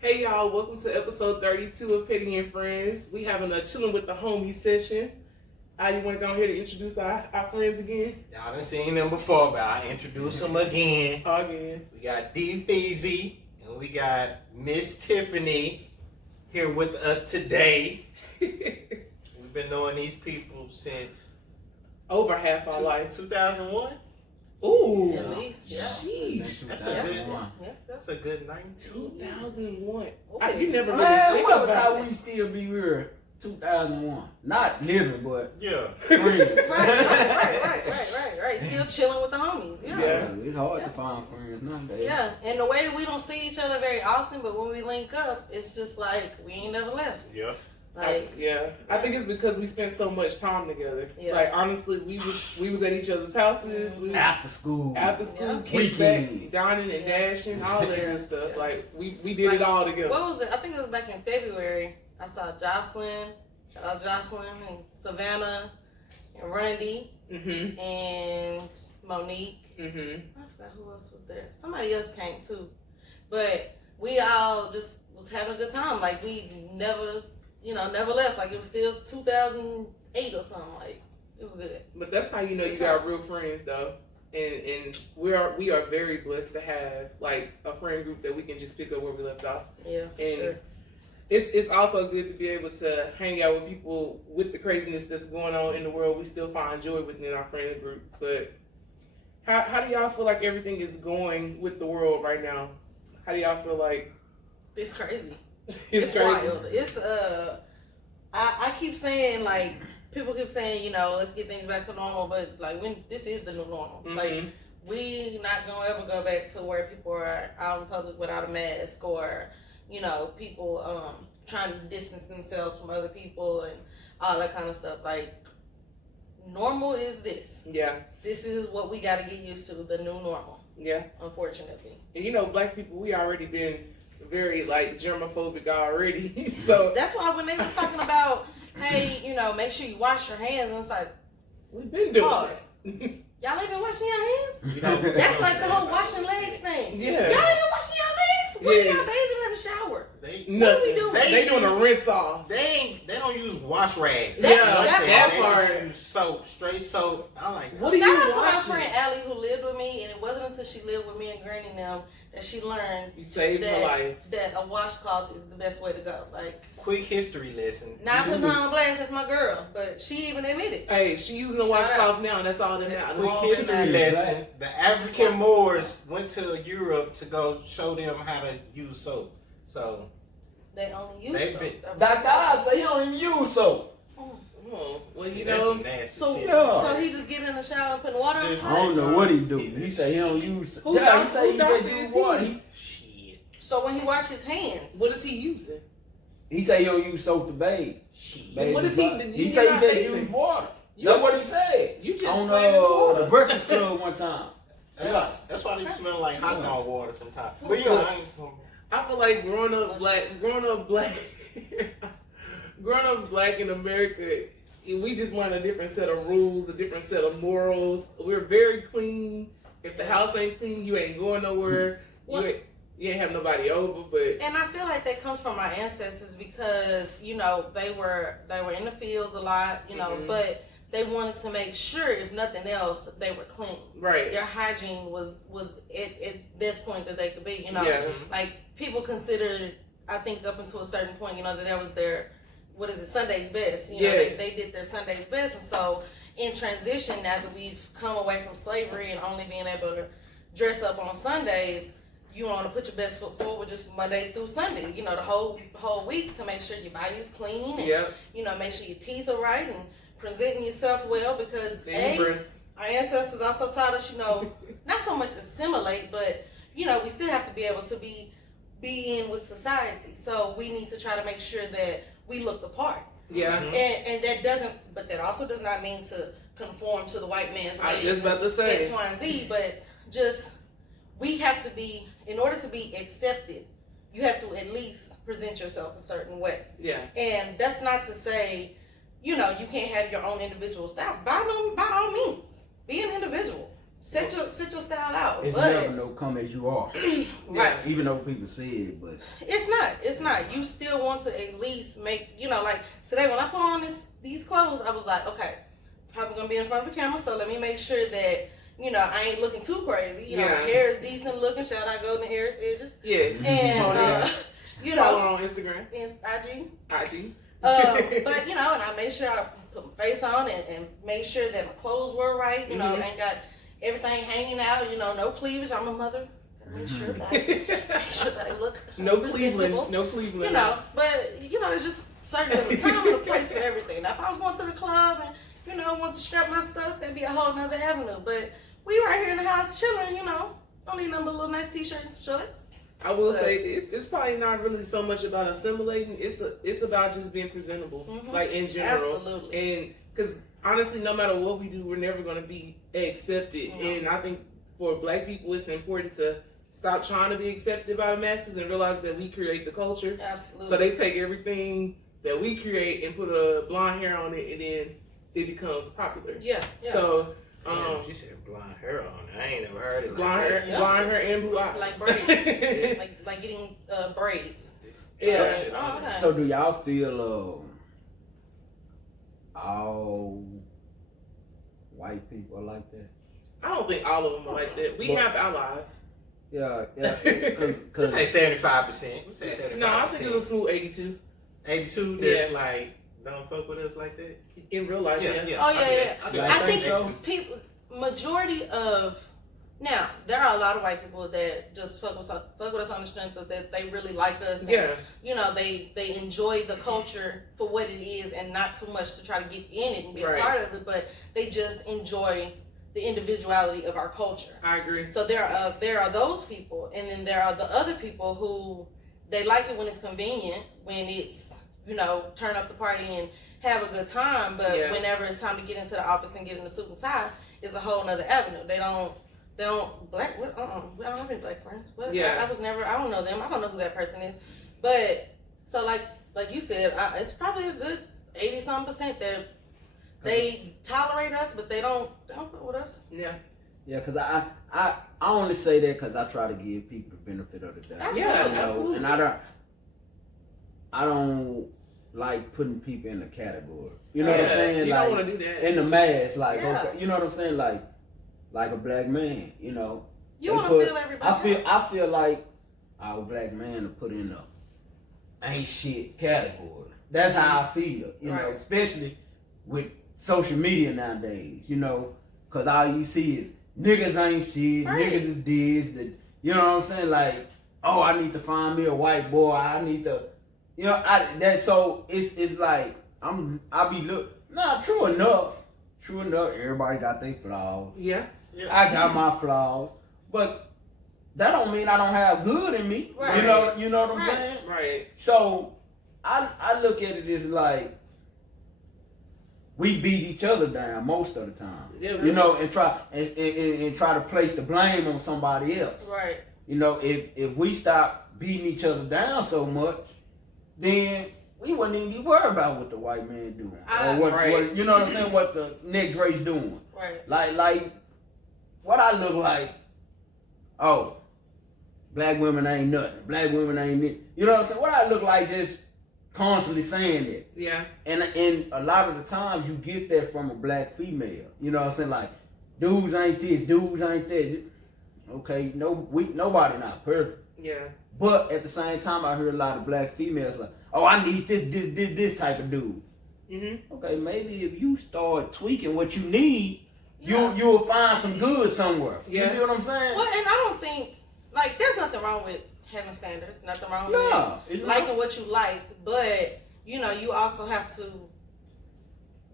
Hey y'all, welcome to episode 32 of Petty and Friends. We having a chilling with the homies session. You want to go ahead and introduce our friends again? Y'all done seen them before, but I'll introduce them again. We got D Feezy and we got Miss Tiffany here with us today. We've been knowing these people since over half our life. 2001? Ooh, at least, yeah. Sheesh. That's a good 19. 2001. Okay. You never really think about how it. we still be real 2001. Not living, but Yeah. friends. Right. Still chilling with the homies. Yeah. It's hard to find friends nowadays. Yeah, and the way that we don't see each other very often, but when we link up, it's just like we ain't never left. Yeah. Like, I think it's because we spent so much time together. Yeah. Like honestly, we was at each other's houses. We was After school. kicked Weekend. back, dining and dashing, all that good stuff. Like we did it all together. what was it? I think it was back in February. I saw Jocelyn, shout out Jocelyn, and Savannah, and Randy, and Monique. I forgot who else was there. Somebody else came too. But we all just was having a good time. Like we never left. Like it was still 2008 or something. Like it was good. But that's how you know you got real friends though. And we are very blessed to have like a friend group that we can just pick up where we left off. Yeah, for And sure. it's also good to be able to hang out with people with the craziness that's going on in the world. We still find joy within our friend group. But how do y'all feel like everything is going with the world right now? How do y'all feel like It's crazy. it's crazy? Wild. It's I keep saying, like, people keep saying, let's get things back to normal, but like when this is the new normal. Like we not gonna ever go back to where people are out in public without a mask, or people trying to distance themselves from other people and all that kind of stuff. Like normal is this. Yeah. This is what we gotta get used to, the new normal. Yeah. Unfortunately. And black people, we already been very like germophobic already. So that's why when they was talking about, hey, make sure you wash your hands, and it's like, we've been doing pause. that. Y'all ain't been washing your hands? That's like the whole washing legs thing. Yeah. Y'all ain't been washing your legs? What Yes. y'all bathing in the shower? Nothing. What are we doing? They doing a rinse off. They don't use wash rags. That They part. just use soap, straight soap. I like that. What do you Shout out to my washing? friend Allie who lived with me, and it wasn't until she lived with me and Granny now that she learned You saved her life. that a washcloth is the best way to go. Like, Quick history lesson. not putting her on blast, that's my girl, but she even admitted. Hey, she using a Shout washcloth out. now, and that's all that That's matters. Quick history lesson. The African Moors went to Europe to go show them how to use soap. So They only use They've soap. been- That guy say he don't even use soap. Oh, well, see, you that's know, some nasty So, shit. so he just get in the shower and put water on his Just- I don't face? know what he do. He say he don't use soap. Who Yeah, doc- he say who he doctor just is use he? water. Shit. So when he wash his hands, what is he using? He say he don't use soap to bathe. Shit. Bathe What his is he- body. you He say not he just bathing? use water. You- That's what he said. You just On playing in the water. the Breakfast Club one time. That's why they smell like hot dog water sometimes. But I ain't gonna. I feel like growing up black in America, we just learned a different set of rules, a different set of morals. We're very clean. If the house ain't clean, you ain't going nowhere. You ain't have nobody over, but and I feel like that comes from my ancestors because they were in the fields a lot, but they wanted to make sure, if nothing else, they were clean. right. Their hygiene was at best point that they could be. Yeah. Like people considered, I think up until a certain point, that that was their Sunday's best. Yes. They did their Sunday's best, and so in transition, now that we've come away from slavery and only being able to dress up on Sundays, you want to put your best foot forward just Monday through Sunday. The whole week to make sure your body is clean and Yeah. make sure your teeth are right and presenting yourself well, because our ancestors also taught us, not so much assimilate, but we still have to be able to be in with society. So we need to try to make sure that we look the part. Yeah. And that also does not mean to conform to the white man's I ways. was just about to say. X, Y, and Z, but just we have to be, in order to be accepted, you have to at least present yourself a certain way. Yeah. And that's not to say, you can't have your own individual style. By all means, be an individual. set your style out. It's but never no come as you are. Right. Even though people say it, but it's not. You still want to at least make, like today when I put on these clothes, I was like, okay, probably gonna be in front of the camera, so let me make sure that, I ain't looking too crazy. My hair is decent looking. Shout out Golden Hairs Edges. Yes. And follow on Instagram. IG. But and I made sure I put my face on and made sure that my clothes were right. Ain't got everything hanging out. No cleavage. I'm a mother. Make sure that I look no presentable. Cleveland. No Cleveland. But it's just certain there's a time and a place for everything. Now, if I was going to the club and want to strap my stuff, that'd be a whole nother avenue. But we right here in the house chilling. Don't need nothing but a little nice t-shirt and some shorts. I will say it's probably not really so much about assimilating. It's about just being presentable, like in general. Absolutely. And because honestly, no matter what we do, we're never going to be accepted. And I think for Black people, it's important to stop trying to be accepted by the masses and realize that we create the culture. Absolutely. So they take everything that we create and put a blonde hair on it, and then it becomes popular. Yeah. So. She said blonde hair on it. I ain't never heard it like blonde that. Blonde hair and blue eyes. Like braids. like getting braids. Yeah. Okay. So do y'all feel all white people are like that? I don't think all of them are like that. We have allies. Yeah. Let's say 75%. We say 75%. No, I think it's a smooth 82. 82 that's like, don't fuck with us like that? In real life, yeah. Oh, yeah. I think so. Majority of, now, there are a lot of white people that just fuck with us on the strength of that they really like us. And, they enjoy the culture for what it is and not too much to try to get in it and be a part of it, but they just enjoy the individuality of our culture. I agree. So there are those people, and then there are the other people who they like it when it's convenient, when it's turn up the party and have a good time, but whenever it's time to get into the office and get in the suit and tie, it's a whole nother avenue. They don't black. I don't have any black friends. But I don't know them. I don't know who that person is. But so like you said, it's probably a good 80-some% that they tolerate us, but they don't fuck with us. Yeah. Yeah, because I only say that because I try to give people the benefit of the doubt. Absolutely. Yeah, absolutely. And I don't like putting people in a category. You know what I'm saying? You like, don't want to do that. In the mass, okay, you know what I'm saying? Like a black man, You want to feel everybody. I feel like our black man to put in a ain't shit category. That's how I feel, especially with social media nowadays, because all you see is niggas ain't shit, niggas is this, that, you know what I'm saying? Like, oh, I need to find me a white boy, I need to, so it's like, true enough, everybody got their flaws. Yeah. I got my flaws, but that don't mean I don't have good in me. Right. You know what I'm saying? Right. So I look at it as like we beat each other down most of the time. Yeah, really. And try to place the blame on somebody else. Right. If we stop beating each other down so much, then we wouldn't even be worried about what the white man doing. Or what you know what I'm saying, what the next race doing. Right. Like what I look like, oh, black women ain't nothing. Black women ain't it. You know what I'm saying? What I look like just constantly saying that. Yeah. And a lot of the times you get that from a black female. You know what I'm saying? Like, dudes ain't this, dudes ain't that. Okay, nobody not perfect. Yeah. But at the same time, I hear a lot of black females like, oh, I need this type of dude. Mm-hmm. Okay, maybe if you start tweaking what you need, you'll find some good somewhere. Yeah. You see what I'm saying? Well, and I don't think, there's nothing wrong with having standards. Nothing wrong with liking what you like. But, you also have to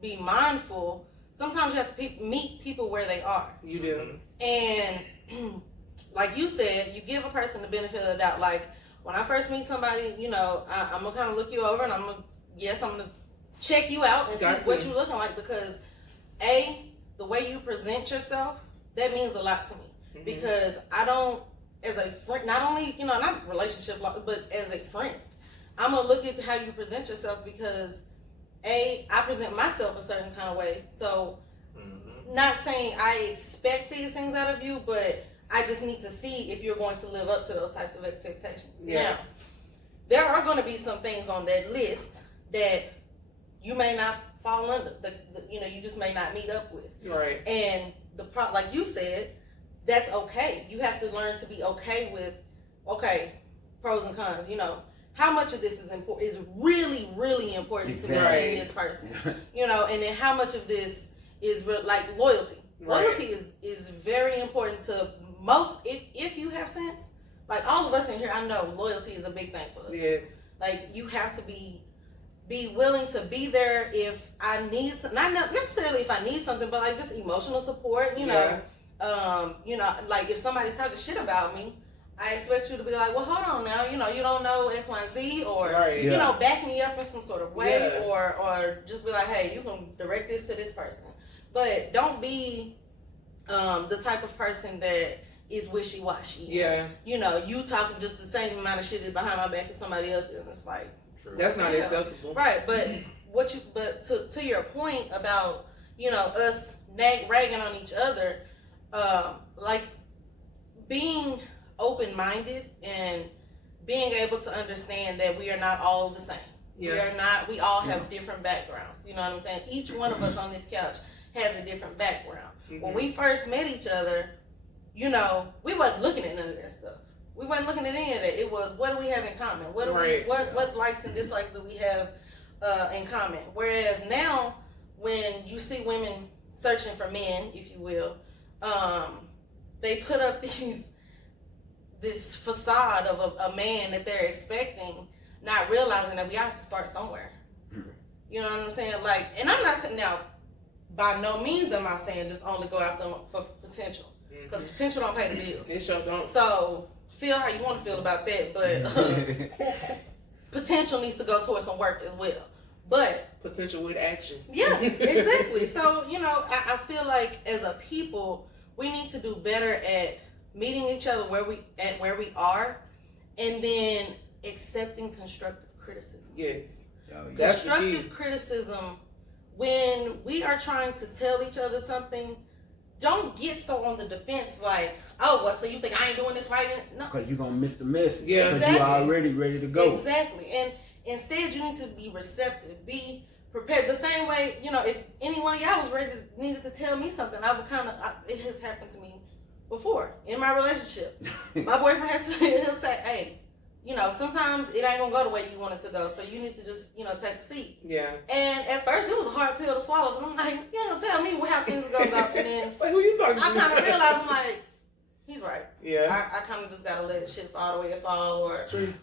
be mindful. Sometimes you have to meet people where they are. You do. And like you said, you give a person the benefit of the doubt. Like, when I first meet somebody, I'm going to kind of look you over and I'm going to check you out and see what you're looking like, because the way you present yourself, that means a lot to me. Mm-hmm. Because I don't, as a friend, not only, not relationship, but as a friend, I'm going to look at how you present yourself, because I present myself a certain kind of way. So not saying I expect these things out of you, but I just need to see if you're going to live up to those types of expectations. Yeah. Now, there are going to be some things on that list that you may not fall under, you just may not meet up with. Right. And like you said, that's okay. You have to learn to be okay with, pros and cons. How much of this is really, really important to me and this person. And then how much of this is like loyalty. Right. Loyalty is very important to most, if you have sense. Like all of us in here, I know loyalty is a big thing for us. Yes. Like you have to be willing to be there if I need, not necessarily if I need something, but like just emotional support. Like if somebody's talking shit about me, I expect you to be like, well, hold on now, you don't know X, Y, and Z, or back me up in some sort of way, or just be like, hey, you can direct this to this person, but don't be the type of person that is wishy-washy. Yeah. You talking just the same amount of shit behind my back as somebody else, and it's like, that's not acceptable. Right, but to your point about us ragging on each other, like being open-minded and being able to understand that we are not all the same. Yeah. We all have different backgrounds. You know what I'm saying? Each one of us on this couch has a different background. Mm-hmm. When we first met each other, we wasn't looking at none of that stuff. We wasn't looking at any of that. It was, what do we have in common? What likes and dislikes do we have in common? Whereas now, when you see women searching for men, if you will, they put up this facade of a man that they're expecting, not realizing that we have to start somewhere. You know what I'm saying? Like, and I'm not saying now, by no means am I saying just only go after them for potential, because potential don't pay the bills. It sure don't. So feel how you want to feel about that, but potential needs to go towards some work as well. But potential with action. Yeah, exactly. So I feel like as a people, we need to do better at meeting each other where we are, and then accepting constructive criticism. Yes. Constructive criticism, when we are trying to tell each other something, don't get so on the defense like, oh, well, so you think I ain't doing this right? No. Because you're going to miss the message. Yeah, because exactly. you're already ready to go. Exactly. And instead, you need to be receptive, be prepared. The same way, if any one of y'all needed to tell me something, I would it has happened to me before in my relationship. My boyfriend he'll say, hey, sometimes it ain't gonna go the way you want it to go, so you need to just, take a seat. Yeah. And at first it was a hard pill to swallow, because I'm like, you ain't gonna tell me how things are gonna go. And then like, who you talking to? I kind of realized, I'm like, he's right. Yeah. I kind of just gotta let shit fall the way it fall, or see,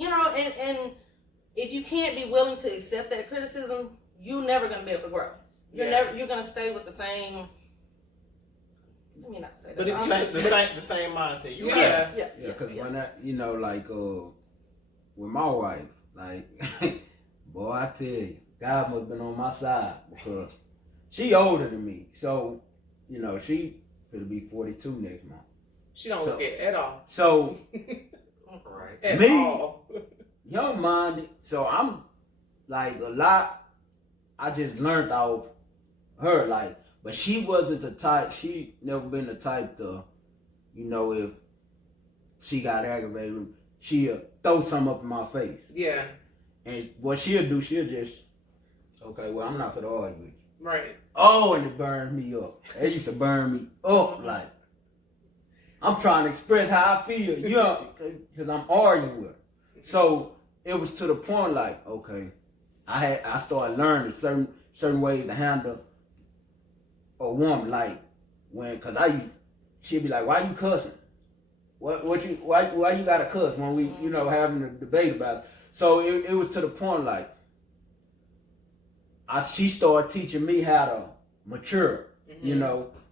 and if you can't be willing to accept that criticism, you're never gonna be able to grow. You're gonna stay with the same. Let me not say that. But it's the same mindset. Yeah. Because when I, with my wife, like, boy, I tell you, God must have been on my side, because she older than me. So, she could be 42 next month. She don't look it at all. So, right. At me, all. young-minded, so I'm, like, a lot, I just learned off her, like, but she wasn't the type, she never been the type to, if she got aggravated, she'll throw something up in my face. Yeah. And what she'll do, she'll just, okay, well, I'm not for the argue with you. Right. Oh, and it burns me up. It used to burn me up, like, I'm trying to express how I feel, because I'm arguing with her. So, it was to the point, like, okay, I started learning certain ways to handle a woman, like, cause she'd be like, why you cussing? Why you gotta cuss when we, having a debate about it? So it was to the point, like, she started teaching me how to mature,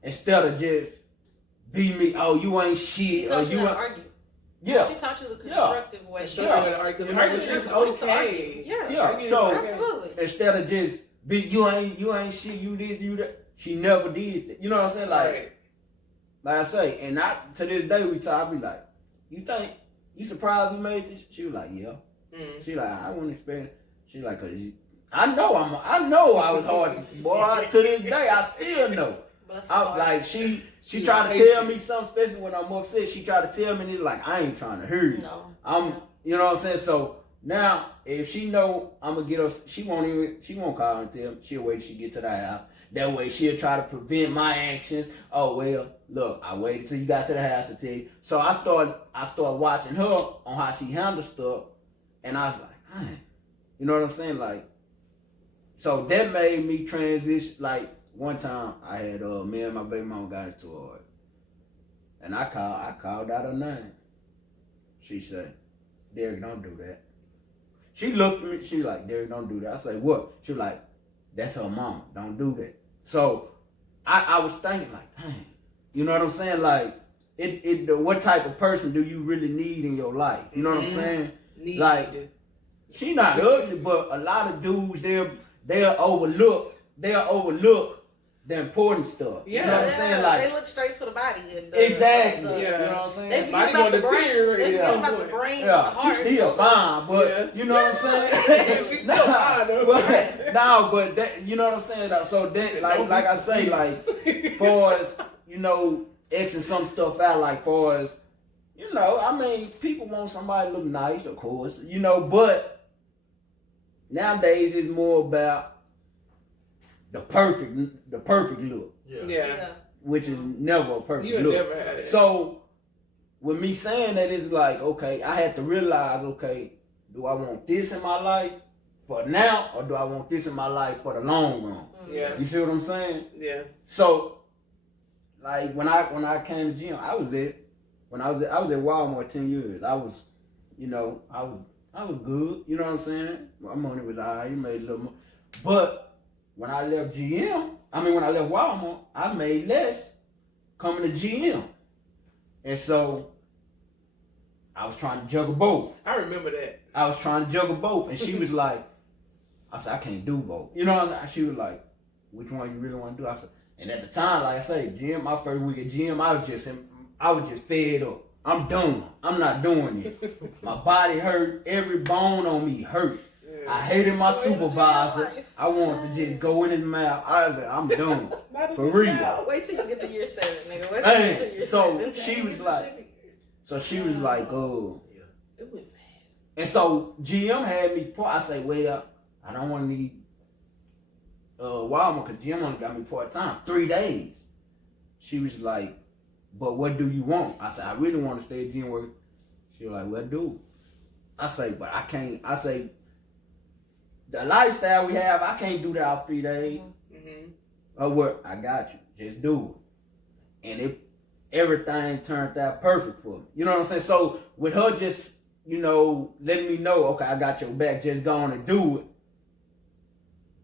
instead of just beat me, oh, you ain't shit. She taught you how to argue. Yeah. She taught you the constructive way. Because arguing is okay. Yeah. So, absolutely. Instead of just you ain't shit, you this, you that. She never did that. You know what I'm saying? Like I say, and to this day we talk, I be like, you think, you surprised you made this? She was like, yeah. She like, I wouldn't expect it. She like, cause I know I was hard. Boy, to this day, I still know. Like she tried to tell me something, especially when I'm upset. She tried to tell me, and it's like I ain't trying to hear you. No. You know what I'm saying? So now, if she know I'm gonna get her, she won't call and tell me. She'll wait till she get to the house. That way she'll try to prevent my actions. Oh well, look, I waited till you got to the house to tell you. So I started watching her on how she handles stuff, and I was like, man, you know what I'm saying? Like, so that made me transition. Like one time I had me and my baby mama got into it, and I called out her name. She said, Derek, don't do that. She looked at me, she was like, Derek, don't do that. I said, what? She was like, that's her mama, don't do that. So I was thinking like, dang, you know what I'm saying? Like, what type of person do you really need in your life? You know what I'm saying? Like, she not ugly, but a lot of dudes, they'll overlook the important stuff. Yeah. You know what I'm saying? Like, they look straight for the body. Exactly. Yeah. You know what I'm saying? They forget about the brain. They forget about the brain and the heart. She's still fine, but you know what I'm saying? She's still fine though. But that, you know what I'm saying? So that, like I say, like, far as, you know, Xing some stuff out, like far as, you know, I mean, people want somebody to look nice, of course, you know, but nowadays it's more about the perfect look. Yeah. Which is never a perfect look. Never had it. So with me saying that, it's like, okay, I had to realize, okay, do I want this in my life for now, or do I want this in my life for the long run? Yeah. You see what I'm saying? Yeah. So, like when I came to gym, I was at Walmart 10 years. I was good. You know what I'm saying? My money was alright. You made a little more, but when I left Walmart, I made less coming to GM. And so I was trying to juggle both. I remember that. I was trying to juggle both. And she was like, I said, I can't do both. You know, she was like, which one you really want to do? I said, and at the time, like I say, gym, my first week at gym, I was just fed up. I'm done. I'm not doing this. My body hurt. Every bone on me hurt. I hated my supervisor. I wanted to just go in his mouth. I was like, I'm done. For real. Wait till you get to year 7, nigga. Wait till you get to year 7. She was like, oh. It went fast. And so GM had me, I say, well, I don't want to need Walmart because GM only got me part-time, 3 days. She was like, but what do you want? I said, I really want to stay at GM work. She was like, well, dude. I say, but I can't. I say, the lifestyle we have, I can't do that off 3 days. What? I got you. Just do it. And everything turned out perfect for me. You know what I'm saying? So with her just, you know, letting me know, okay, I got your back, just go on and do it.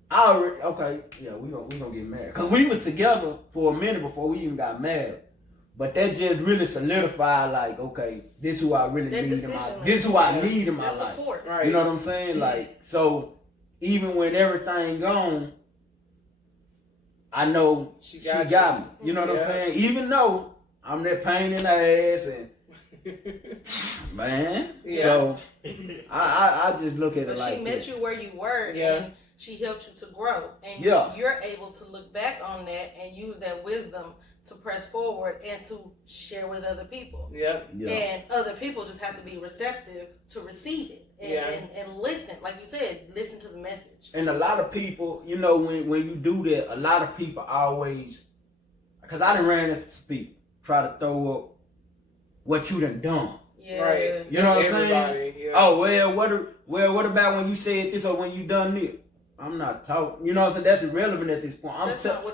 We gonna get married. Cause we was together for a minute before we even got married. But that just really solidified, like, okay, this is who I really need in my life. This is who I need in my life. Right. You know what I'm saying? Like, so even when everything gone, I know she got me. You know what I'm saying? Even though I'm that pain in the ass and man. Yeah. So I just look at it like she met you where you were and she helped you to grow. And you're able to look back on that and use that wisdom to press forward and to share with other people. Yeah. And other people just have to be receptive to receive it. And listen, like you said, listen to the message. And a lot of people, you know, when you do that, a lot of people always, because I done ran into some people, try to throw up what you done. Yeah. Right. You know what I'm saying? Yeah. Oh, what about when you said this or when you done this? I'm not talking. You know what I'm saying? That's irrelevant at this point.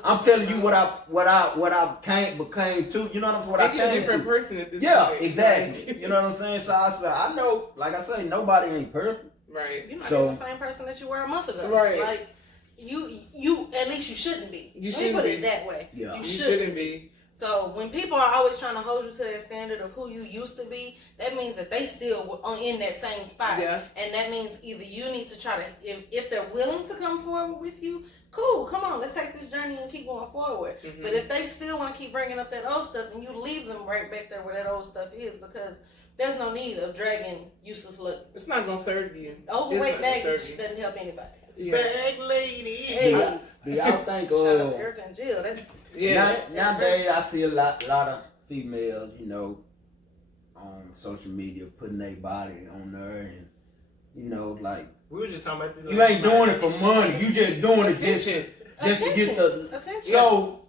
I'm telling you what I became to. You know what I'm saying? What I came to. You're a different person at this point. Yeah, exactly. You know what I'm saying? So I know, like I say, nobody ain't perfect. Right. You're not even the same person that you were a month ago. Right. Like you at least you shouldn't be. You shouldn't put it that way. Yeah. You shouldn't be. So when people are always trying to hold you to that standard of who you used to be, that means that they still are in that same spot. Yeah. And that means either you need to try to, if they're willing to come forward with you, cool, come on, let's take this journey and keep going forward. But if they still want to keep bringing up that old stuff, then you leave them right back there where that old stuff is, because there's no need of dragging useless look. It's not going to serve you. Overweight baggage doesn't help anybody. Bag lady. Hey. Do y'all think Shout out to Erica and Jill. Nowadays I see a lot of females, you know, on social media putting their body on there, and you know, like we were just talking about this. You ain't doing it for money. You just doing it just to get the attention. So,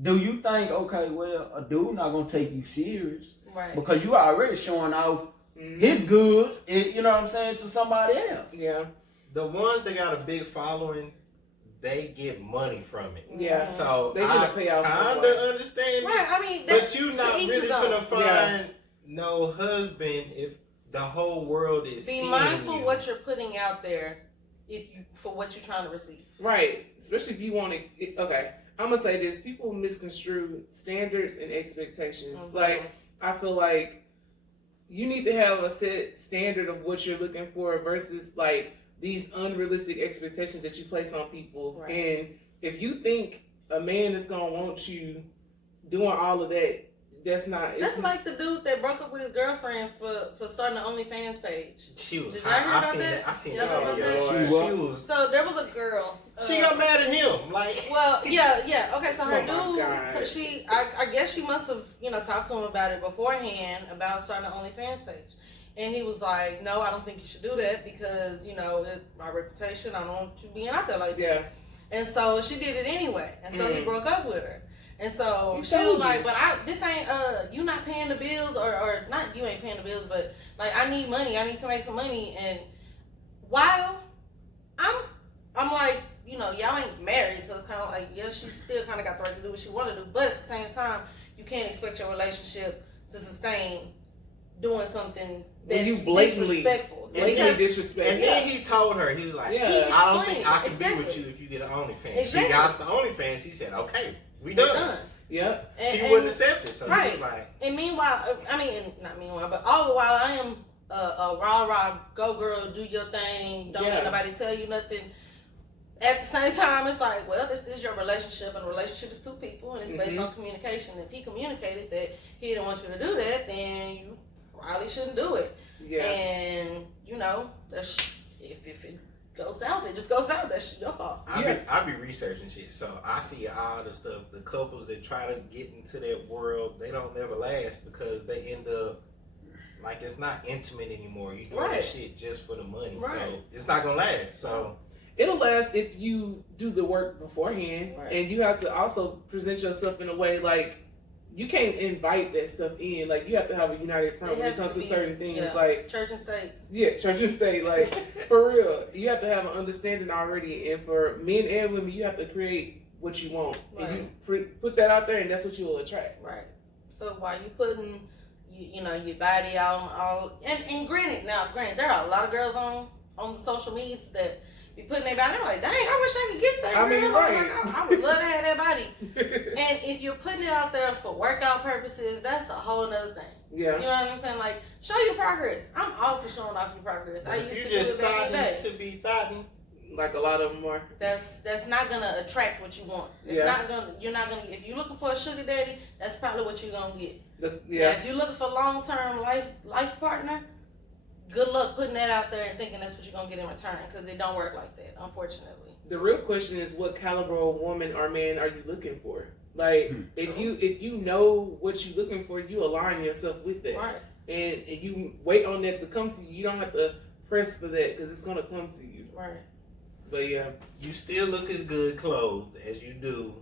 do you think, okay, well, a dude not gonna take you serious, right? Because you already showing off his goods, you know what I'm saying, to somebody else. Yeah. The ones that got a big following, they get money from it. Yeah. So they gonna pay off. Kinda understand right. it. I mean, but you not really gonna find no husband if the whole world is. Be mindful what you're putting out there, for what you're trying to receive. Right. Especially if you want to. Okay. I'm gonna say this: people misconstrue standards and expectations. Like, I feel like you need to have a set standard of what you're looking for versus like these unrealistic expectations that you place on people. Right. And if you think a man is gonna want you doing all of that, that's not. That's like the dude that broke up with his girlfriend for starting the OnlyFans page. She was. Did y'all hear about that? I seen that. She was. So there was a girl. She got mad at him. Like. Well, yeah. Okay, so her dude. So she, I guess she must have, talked to him about it beforehand about starting the OnlyFans page, and he was like, "No, I don't think you should do that because my reputation. I don't want you being out there like that." Yeah. And so she did it anyway, and so he broke up with her. And so she was like, but this ain't, you not paying the bills, or not you ain't paying the bills, but like, I need money, I need to make some money. And while I'm like, y'all ain't married, so it's kind of like, yeah, she still kind of got the right to do what she want to do, but at the same time, you can't expect your relationship to sustain doing something that's disrespectful. Disrespectful. And then he told her, he was like, I don't think I can be with you if you get an OnlyFans. Exactly. She got the OnlyFans, he said, okay. We done. Yep. She wouldn't accept it. So right. He was like, and meanwhile, not meanwhile, but all the while I am a rah, go girl, do your thing, don't let nobody tell you nothing. At the same time, it's like, well, this is your relationship, and a relationship is two people, and it's based on communication. If he communicated that he didn't want you to do that, then you probably shouldn't do it. Yeah. And, if it goes south, it just goes south. That's your fault. I be researching shit, so I see all the stuff. The couples that try to get into that world, they don't never last because they end up like it's not intimate anymore. You doing that shit just for the money, so it's not gonna last. So it'll last if you do the work beforehand, and you have to also present yourself in a way like you can't invite that stuff in. Like, you have to have a united front when it comes to certain things, like church and state. Yeah, church and state. Like, for real, you have to have an understanding already. And for men and women, you have to create what you want, and you put that out there, and that's what you will attract. Right. So while you putting, your body out all, and granted, there are a lot of girls on the social medias that be putting their body. I'm like, dang, I wish I could get there. I mean, right. I would love to have that body. And if you're putting it out there for workout purposes, that's a whole nother thing. Yeah. You know what I'm saying? Like, show your progress. I'm all for showing off your progress. But I used to do it back in the day. To be thotting, like a lot of them are. That's not gonna attract what you want. You're not gonna. If you're looking for a sugar daddy, that's probably what you're gonna get. Now, if you're looking for long-term life partner, good luck putting that out there and thinking that's what you're gonna get in return, because it don't work like that, unfortunately. The real question is, what caliber of woman or man are you looking for? Like, if you know what you're looking for, you align yourself with that, right? And you wait on that to come to you. You don't have to press for that because it's gonna come to you, right? But yeah, you still look as good clothed as you do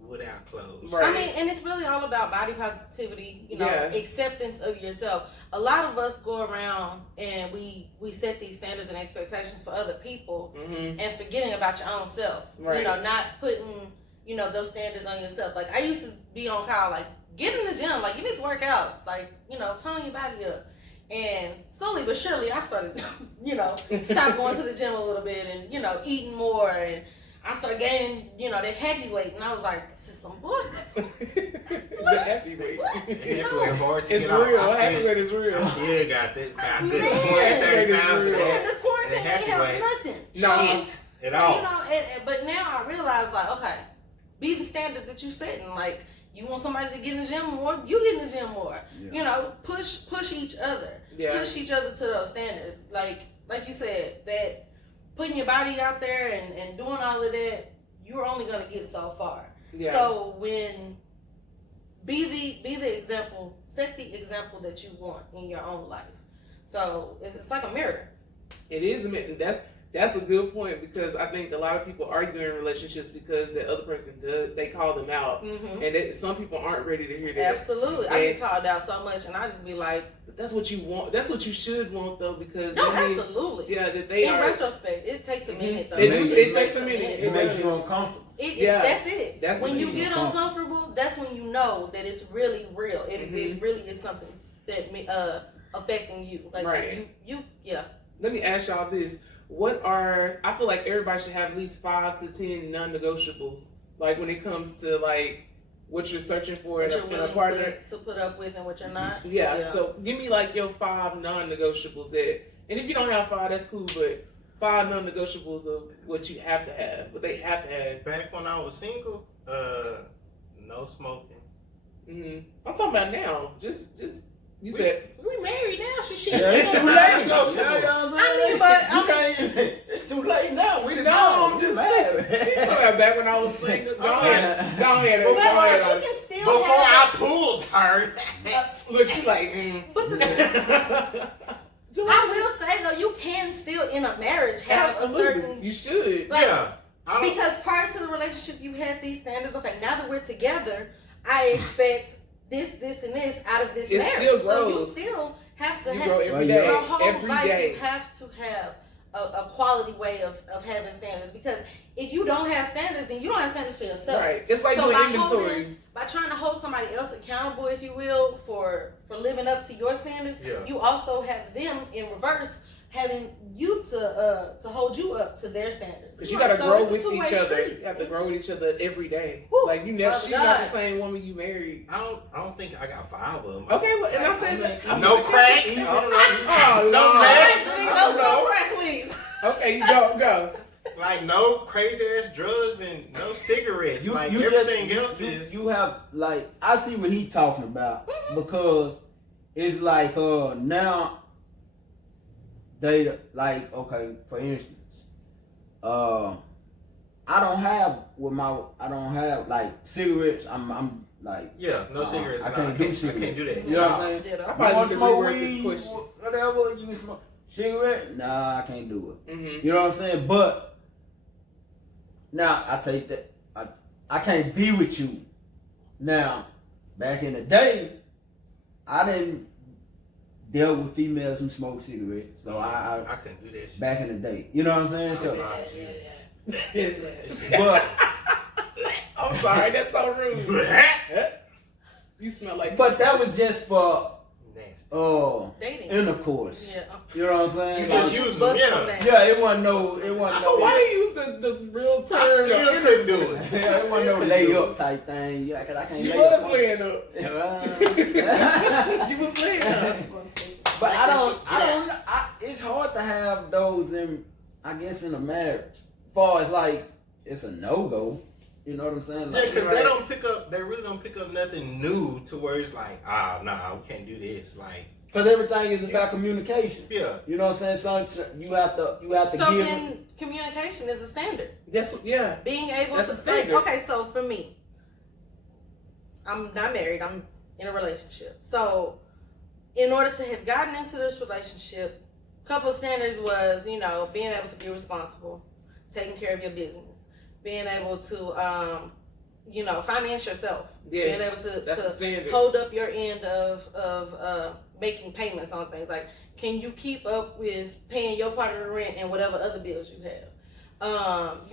without clothes. Right. I mean, and it's really all about body positivity, acceptance of yourself. A lot of us go around and we set these standards and expectations for other people, and forgetting about your own self. Right. Not putting, those standards on yourself. Like, I used to be on call, like, get in the gym, like, you need to work out, like, tone your body up. And slowly but surely, I started, stop going to the gym a little bit and, eating more, and I started gaining, that heavyweight, and I was like, this is some bullshit. The heavyweight. Heavyweight hard to it's get real. off. Heavyweight is real. I still got this. I did 20, 30 pounds of that. This quarantine ain't helped nothing. No. Shit. At all. But now I realize, like, okay, be the standard that you setting. Like, you want somebody to get in the gym more, you get in the gym more. Yeah. Push each other. Yeah. Push each other to those standards. Like you said, putting your body out there and doing all of that, you're only going to get so far. Yeah. So when be the example, set the example that you want in your own life. So it's like a mirror. It is a mirror. That's a good point, because I think a lot of people argue in relationships because the other person does, they call them out, and some people aren't ready to hear that. Absolutely, I get called out so much, and I just be like, "That's what you want. That's what you should want, though, because absolutely, yeah, that they in are." retrospect, it takes a minute though. It takes a minute. It makes you uncomfortable. That's it. That's when you get uncomfortable, that's when you know that it's really real. It really is something that affecting you. Like right. You. Let me ask y'all this. I feel like everybody should have at least 5 to 10 non-negotiables. Like when it comes to like what you're searching for in a partner. To put up with and what you're not. Yeah. So give me like your 5 non-negotiables and if you don't have 5, that's cool, but 5 non-negotiables of what you have to have, what they have to have. Back when I was single, no smoking. I'm talking about now. Just you said we married now. Shit. Yeah, it's too late. You know what I'm saying? It's too late now. We I'm just saying. You talking about back when I was single. Go ahead. But you can still before I pulled her. Look, she's like. I will say though, you can still in a marriage have a certain. You should. Like, yeah. Because prior to the relationship, you had these standards. Okay, now that we're together, I expect this, and this out of this marriage. Still grows. So you still have to grow every day. Your whole every life, day. you have to have a quality way of having standards. Because if you don't have standards, then you don't have standards for yourself. Right. It's like doing inventory. By trying to hold somebody else accountable, if you will, for living up to your standards, you also have them in reverse having you to hold you up to their standards. Because you got to grow with each other. You have to grow with each other every day. Woo, like she's not the same woman you married. I don't think I got 5 of them. Okay, well, and I said that. No crack. No crack. No crack, please. Okay, you go. Like no crazy ass drugs and no cigarettes. Everything else is. You have like I see what he's talking about because it's like now they like okay for instance I don't have like cigarettes. I'm like no cigarettes. I can't do cigarettes. I can't do that. You know what I'm saying? I probably want to smoke weed, whatever you can smoke. Cigarette? Nah, I can't do it. Mm-hmm. You know what I'm saying? But now I take that. I can't be with you. Now, back in the day, I didn't deal with females who smoke cigarettes. So I couldn't do that shit. Back in the day. You know what I'm saying? But I'm sorry, that's so rude. You smell like. But that was just for dating, intercourse. Yeah. You know what I'm saying? You just use them. Yeah, it wasn't no. So why do you use the real term? I still couldn't do it. Yeah, it wasn't no lay up type thing. Yeah, because I can't you lay was up. laying up. You was laying up. But I don't. It's hard to have those in. I guess in a marriage, as far as like it's a no go. You know what I'm saying? Like, because they don't pick up. They really don't pick up nothing new to where it's like, nah, we can't do this. Like, because everything is about communication. Yeah. You know what I'm saying? So you have to so give. then communication is a standard. Yeah. Being able That's to a standard. okay, so for me, I'm not married. I'm in a relationship. So in order to have gotten into this relationship, a couple of standards was, being able to be responsible, taking care of your business, being able to, finance yourself, yes, being able to hold up your end of making payments on things. Like, can you keep up with paying your part of the rent and whatever other bills you have? Not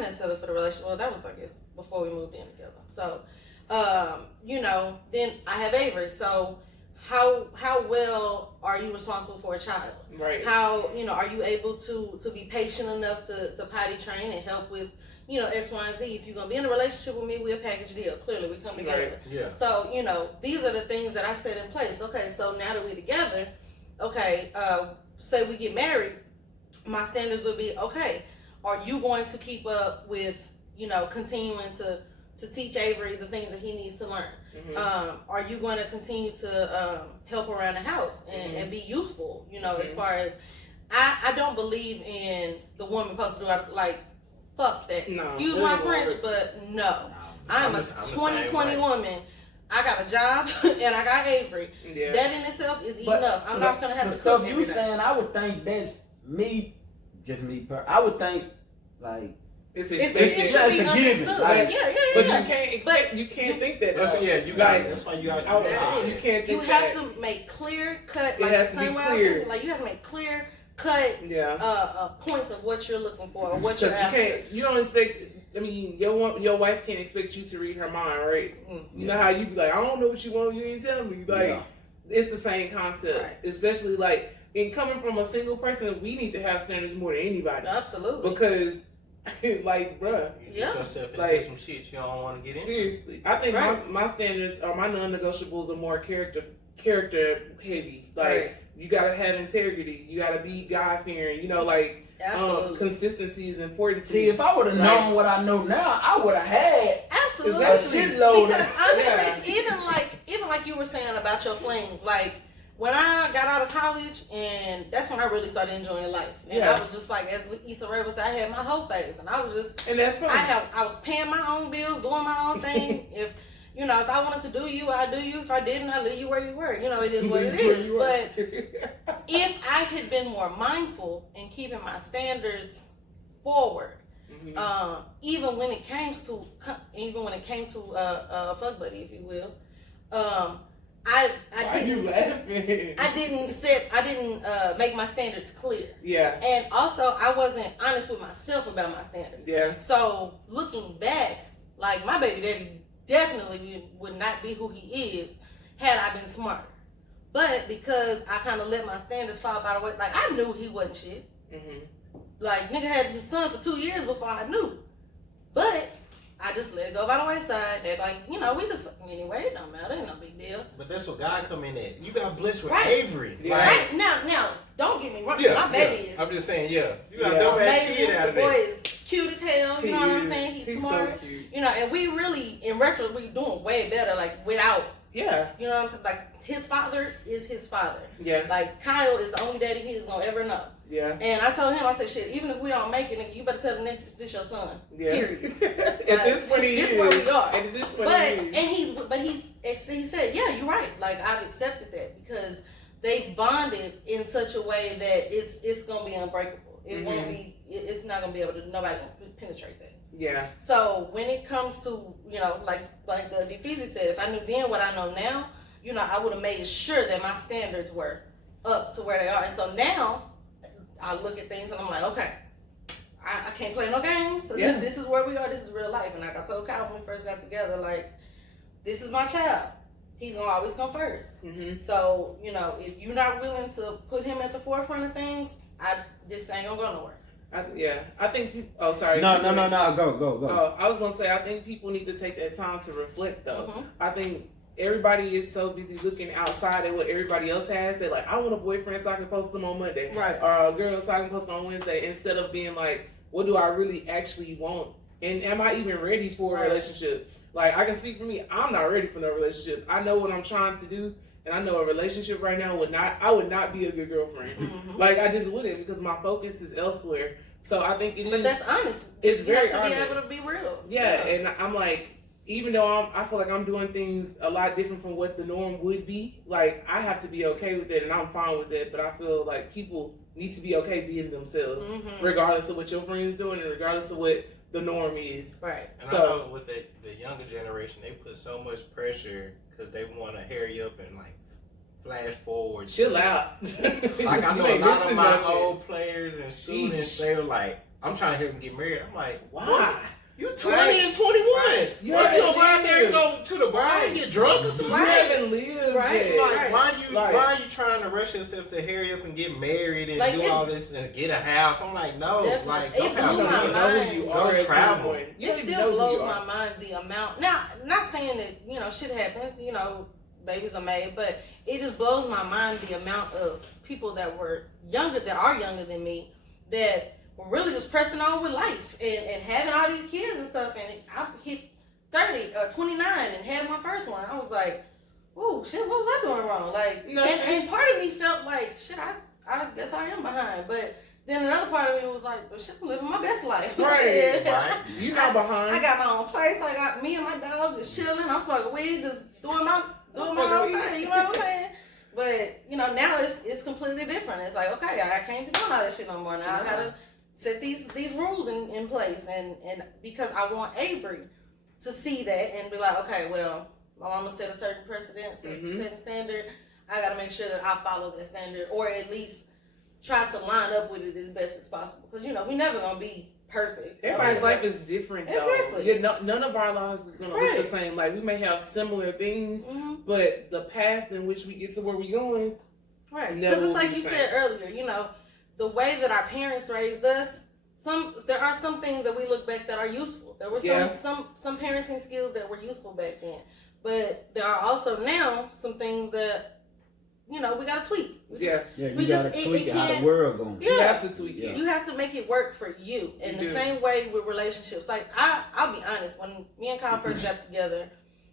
necessarily for the relationship. Well, that was, I guess, before we moved in together. So, then I have Avery. So, how well are you responsible for a child? Right. How, are you able to be patient enough to potty train and help with, X, Y, and Z? If you're going to be in a relationship with me, we're a package deal. Clearly, we come together. Right. Yeah. So, these are the things that I set in place. Okay, so now that we're together, say we get married, my standards would be, okay, are you going to keep up with, continuing to teach Avery the things that he needs to learn? Mm-hmm. Are you going to continue to help around the house and be useful, as far as I don't believe in the woman supposed to do it. Like, fuck that. No, excuse my French, but no. I'm a 2020 woman. I got a job and I got Avery. Yeah. That in itself is enough. I'm not gonna have to cook stuff you saying. I would think that's me. I would think like it's a given. Like, yeah. But you can't think that. You got it. That's why you got it. You can't think you have to make clear cut. It has to be clear. Like you have to make clear cut. Points of what you're looking for or what you're after. You don't expect. I mean, your wife can't expect you to read her mind, right? Mm-hmm. You know how you be like, I don't know what you want. You ain't telling me. Like, it's the same concept. Right. Especially like. And coming from a single person, we need to have standards more than anybody. Absolutely. Because, like, bruh. You get yourself into some shit you don't want to get into. Seriously. I think my standards, or my non-negotiables are more character heavy. Like, you got to have integrity. You got to be God-fearing. You know, like, consistency is important to me. See, if I would have known what I know now, I would have had a shitload. Because honestly, even like you were saying about your flings, like, when I got out of college, and that's when I really started enjoying life. And I was just like, as Issa Rae was, I had my whole phase, and I was just, and that's fine. I was paying my own bills, doing my own thing. If I wanted to do you, I do you. If I didn't, I leave you where you were. It is what it is. But if I had been more mindful in keeping my standards forward, even when it came to a fuck buddy, if you will, I didn't make my standards clear. Yeah. And also I wasn't honest with myself about my standards. Yeah. So looking back, like my baby daddy definitely would not be who he is had I been smarter. But because I kind of let my standards fall by the way, like I knew he wasn't shit. Mm-hmm. Like nigga had his son for 2 years before I knew. But I just let it go by the wayside. They're like, we just fucking anyway. It don't matter. Ain't no big deal. But that's what God come in at. You got blessed with Avery. Yeah. Right. Now, don't get me wrong. My baby is. I'm just saying, you got a dope ass kid out of there. The boy is cute as hell. You know what I'm saying? He's smart. So cute. And we really, in retro, we doing way better. Like without. Yeah. You know what I'm saying? Like his father is his father. Yeah. Like Kyle is the only daddy he is gonna ever know. Yeah. And I told him, I said, shit, even if we don't make it, nigga, you better tell the next this your son. Yeah. Period. At this point he is. This where we are. And this one he said, yeah, you're right. Like I've accepted that because they bonded in such a way that it's gonna be unbreakable. It won't be. It's not gonna be able to. Nobody can penetrate that. Yeah. So when it comes to like DeFeezy said, if I knew then what I know now, I would have made sure that my standards were up to where they are. And so now I look at things and I'm like, okay, I can't play no games. So this is where we are. This is real life. And like I told Kyle when we first got together, like, this is my child. He's going to always come first. Mm-hmm. So, if you're not willing to put him at the forefront of things, this ain't going to go nowhere. I think people, oh, sorry. No, go. I was going to say, I think people need to take that time to reflect, though. Mm-hmm. I think everybody is so busy looking outside at what everybody else has. They're like, I want a boyfriend so I can post them on Monday. Right. Or a girl so I can post them on Wednesday. Instead of being like, what do I really actually want? And am I even ready for a relationship? Like, I can speak for me. I'm not ready for no relationship. I know what I'm trying to do. And I know a relationship right now I would not be a good girlfriend. Mm-hmm. Like, I just wouldn't because my focus is elsewhere. So I think But that's honest. It's very honest. You have to be able to be real. Yeah. And I'm like, even though I feel like I'm doing things a lot different from what the norm would be, like, I have to be okay with it, and I'm fine with it, but I feel like people need to be okay being themselves, regardless of what your friend's doing and regardless of what the norm is. Right. And so, I know with the younger generation, they put so much pressure because they want to hurry up and, like, flash forward. Chill out. Like, I know a lot of my old players and students, they were like, I'm trying to hear them get married. I'm like, why? You 20 and 21. What if you don't go out there and go to the bar and get drunk or something? You haven't lived yet. Like, why are you trying to rush yourself to hurry up and get married and do all this and get a house? I'm like, no. Definitely. Like, it blew my mind. Go travel. It still blows my mind the amount. Now, not saying that, shit happens, babies are made, but it just blows my mind the amount of people that are younger than me that we're really just pressing on with life and having all these kids and stuff. And I hit 30 or 29 and had my first one. I was like, oh shit, what was I doing wrong? Like, and part of me felt like, shit, I guess I am behind. But then another part of me was like, well, shit, I'm living my best life. Right. Right. You're not behind. I got my own place. I got me and my dog just chilling. I'm smoking weed, just doing my own thing. You know what I'm saying? But you know, now it's completely different. It's like, okay, I can't be doing all that shit no more. Now I gotta set these rules in place, and because I want Avery to see that and be like, okay, well, my mama set a certain precedent, setting standard. I gotta make sure that I follow that standard, or at least try to line up with it as best as possible. Because, you know, we never gonna be perfect. Everybody's life is different, though. Exactly. Yeah, none of our lives is gonna look the same. Like, we may have similar things, but the path in which we get to where we're going, because it's like you said earlier, you know, the way that our parents raised us, there are some things that we look back that are useful. There were some parenting skills that were useful back then. But there are also now some things that, you know, we gotta tweak. You gotta tweak how the world going. You have to tweak it. You have to make it work for you. And the same way with relationships. Like, I'll be honest, when me and Kyle first got together,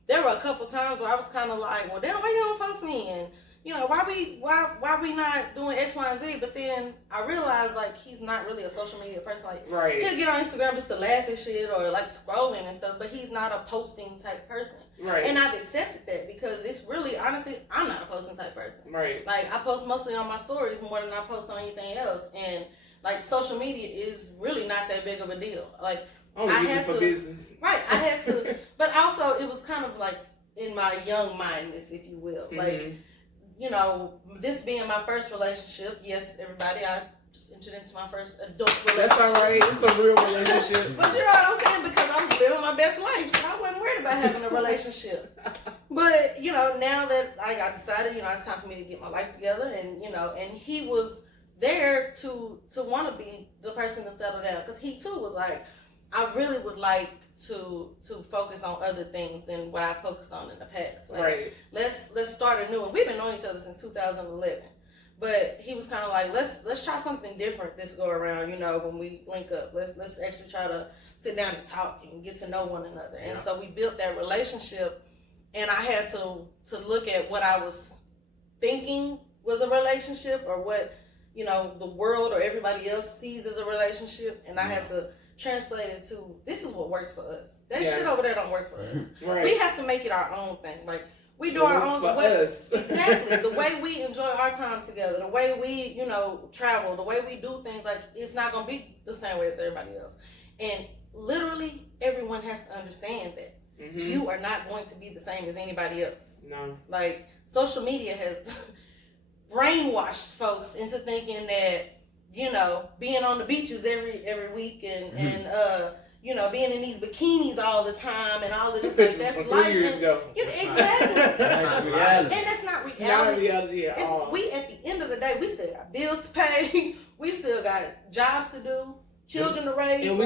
there were a couple times where I was kind of like, well, damn, why you don't post me? And, you know, why we not doing X, Y, and Z? But then I realized, like, he's not really a social media person. Like, he'll get on Instagram just to laugh at shit or, like, scrolling and stuff, but he's not a posting type person. Right. And I've accepted that because it's really, honestly, I'm not a posting type person. Right. Like, I post mostly on my stories more than I post on anything else. And, like, social media is really not that big of a deal. Like, I had to, for business. Right. I had to, but also it was kind of like in my young mindness, if you will. Like, you know, this being my first relationship, yes, everybody, I just entered into my first adult relationship. That's all right. It's a real relationship. But you know what I'm saying? Because I was living my best life, so I wasn't worried about having a relationship. But, you know, now that I decided, you know, it's time for me to get my life together, and, you know, and he was there to want to be the person to settle down. Because he, too, was like, I really would like to focus on other things than what I focused on in the past. Like, let's start anew. And we've been knowing each other since 2011. But he was kind of like, let's try something different this go around. You know, when we link up, let's actually try to sit down and talk and get to know one another. And so we built that relationship. And I had to look at what I was thinking was a relationship, or what, you know, the world or everybody else sees as a relationship. And I had to translate it to, this is what works for us. That shit over there don't work for us. We have to make it our own thing. Like, we do our own way. Exactly. The way we enjoy our time together, the way we, you know, travel, the way we do things, like, it's not going to be the same way as everybody else. And literally, everyone has to understand that. You are not going to be the same as anybody else. No. Like, social media has brainwashed folks into thinking that, you know, being on the beaches every week and you know, being in these bikinis all the time and all of this stuff, that's life. 3 years ago. Exactly. And that's not reality. It's not reality at all. We, at the end of the day, we still got bills to pay. We still got jobs to do, children to raise. And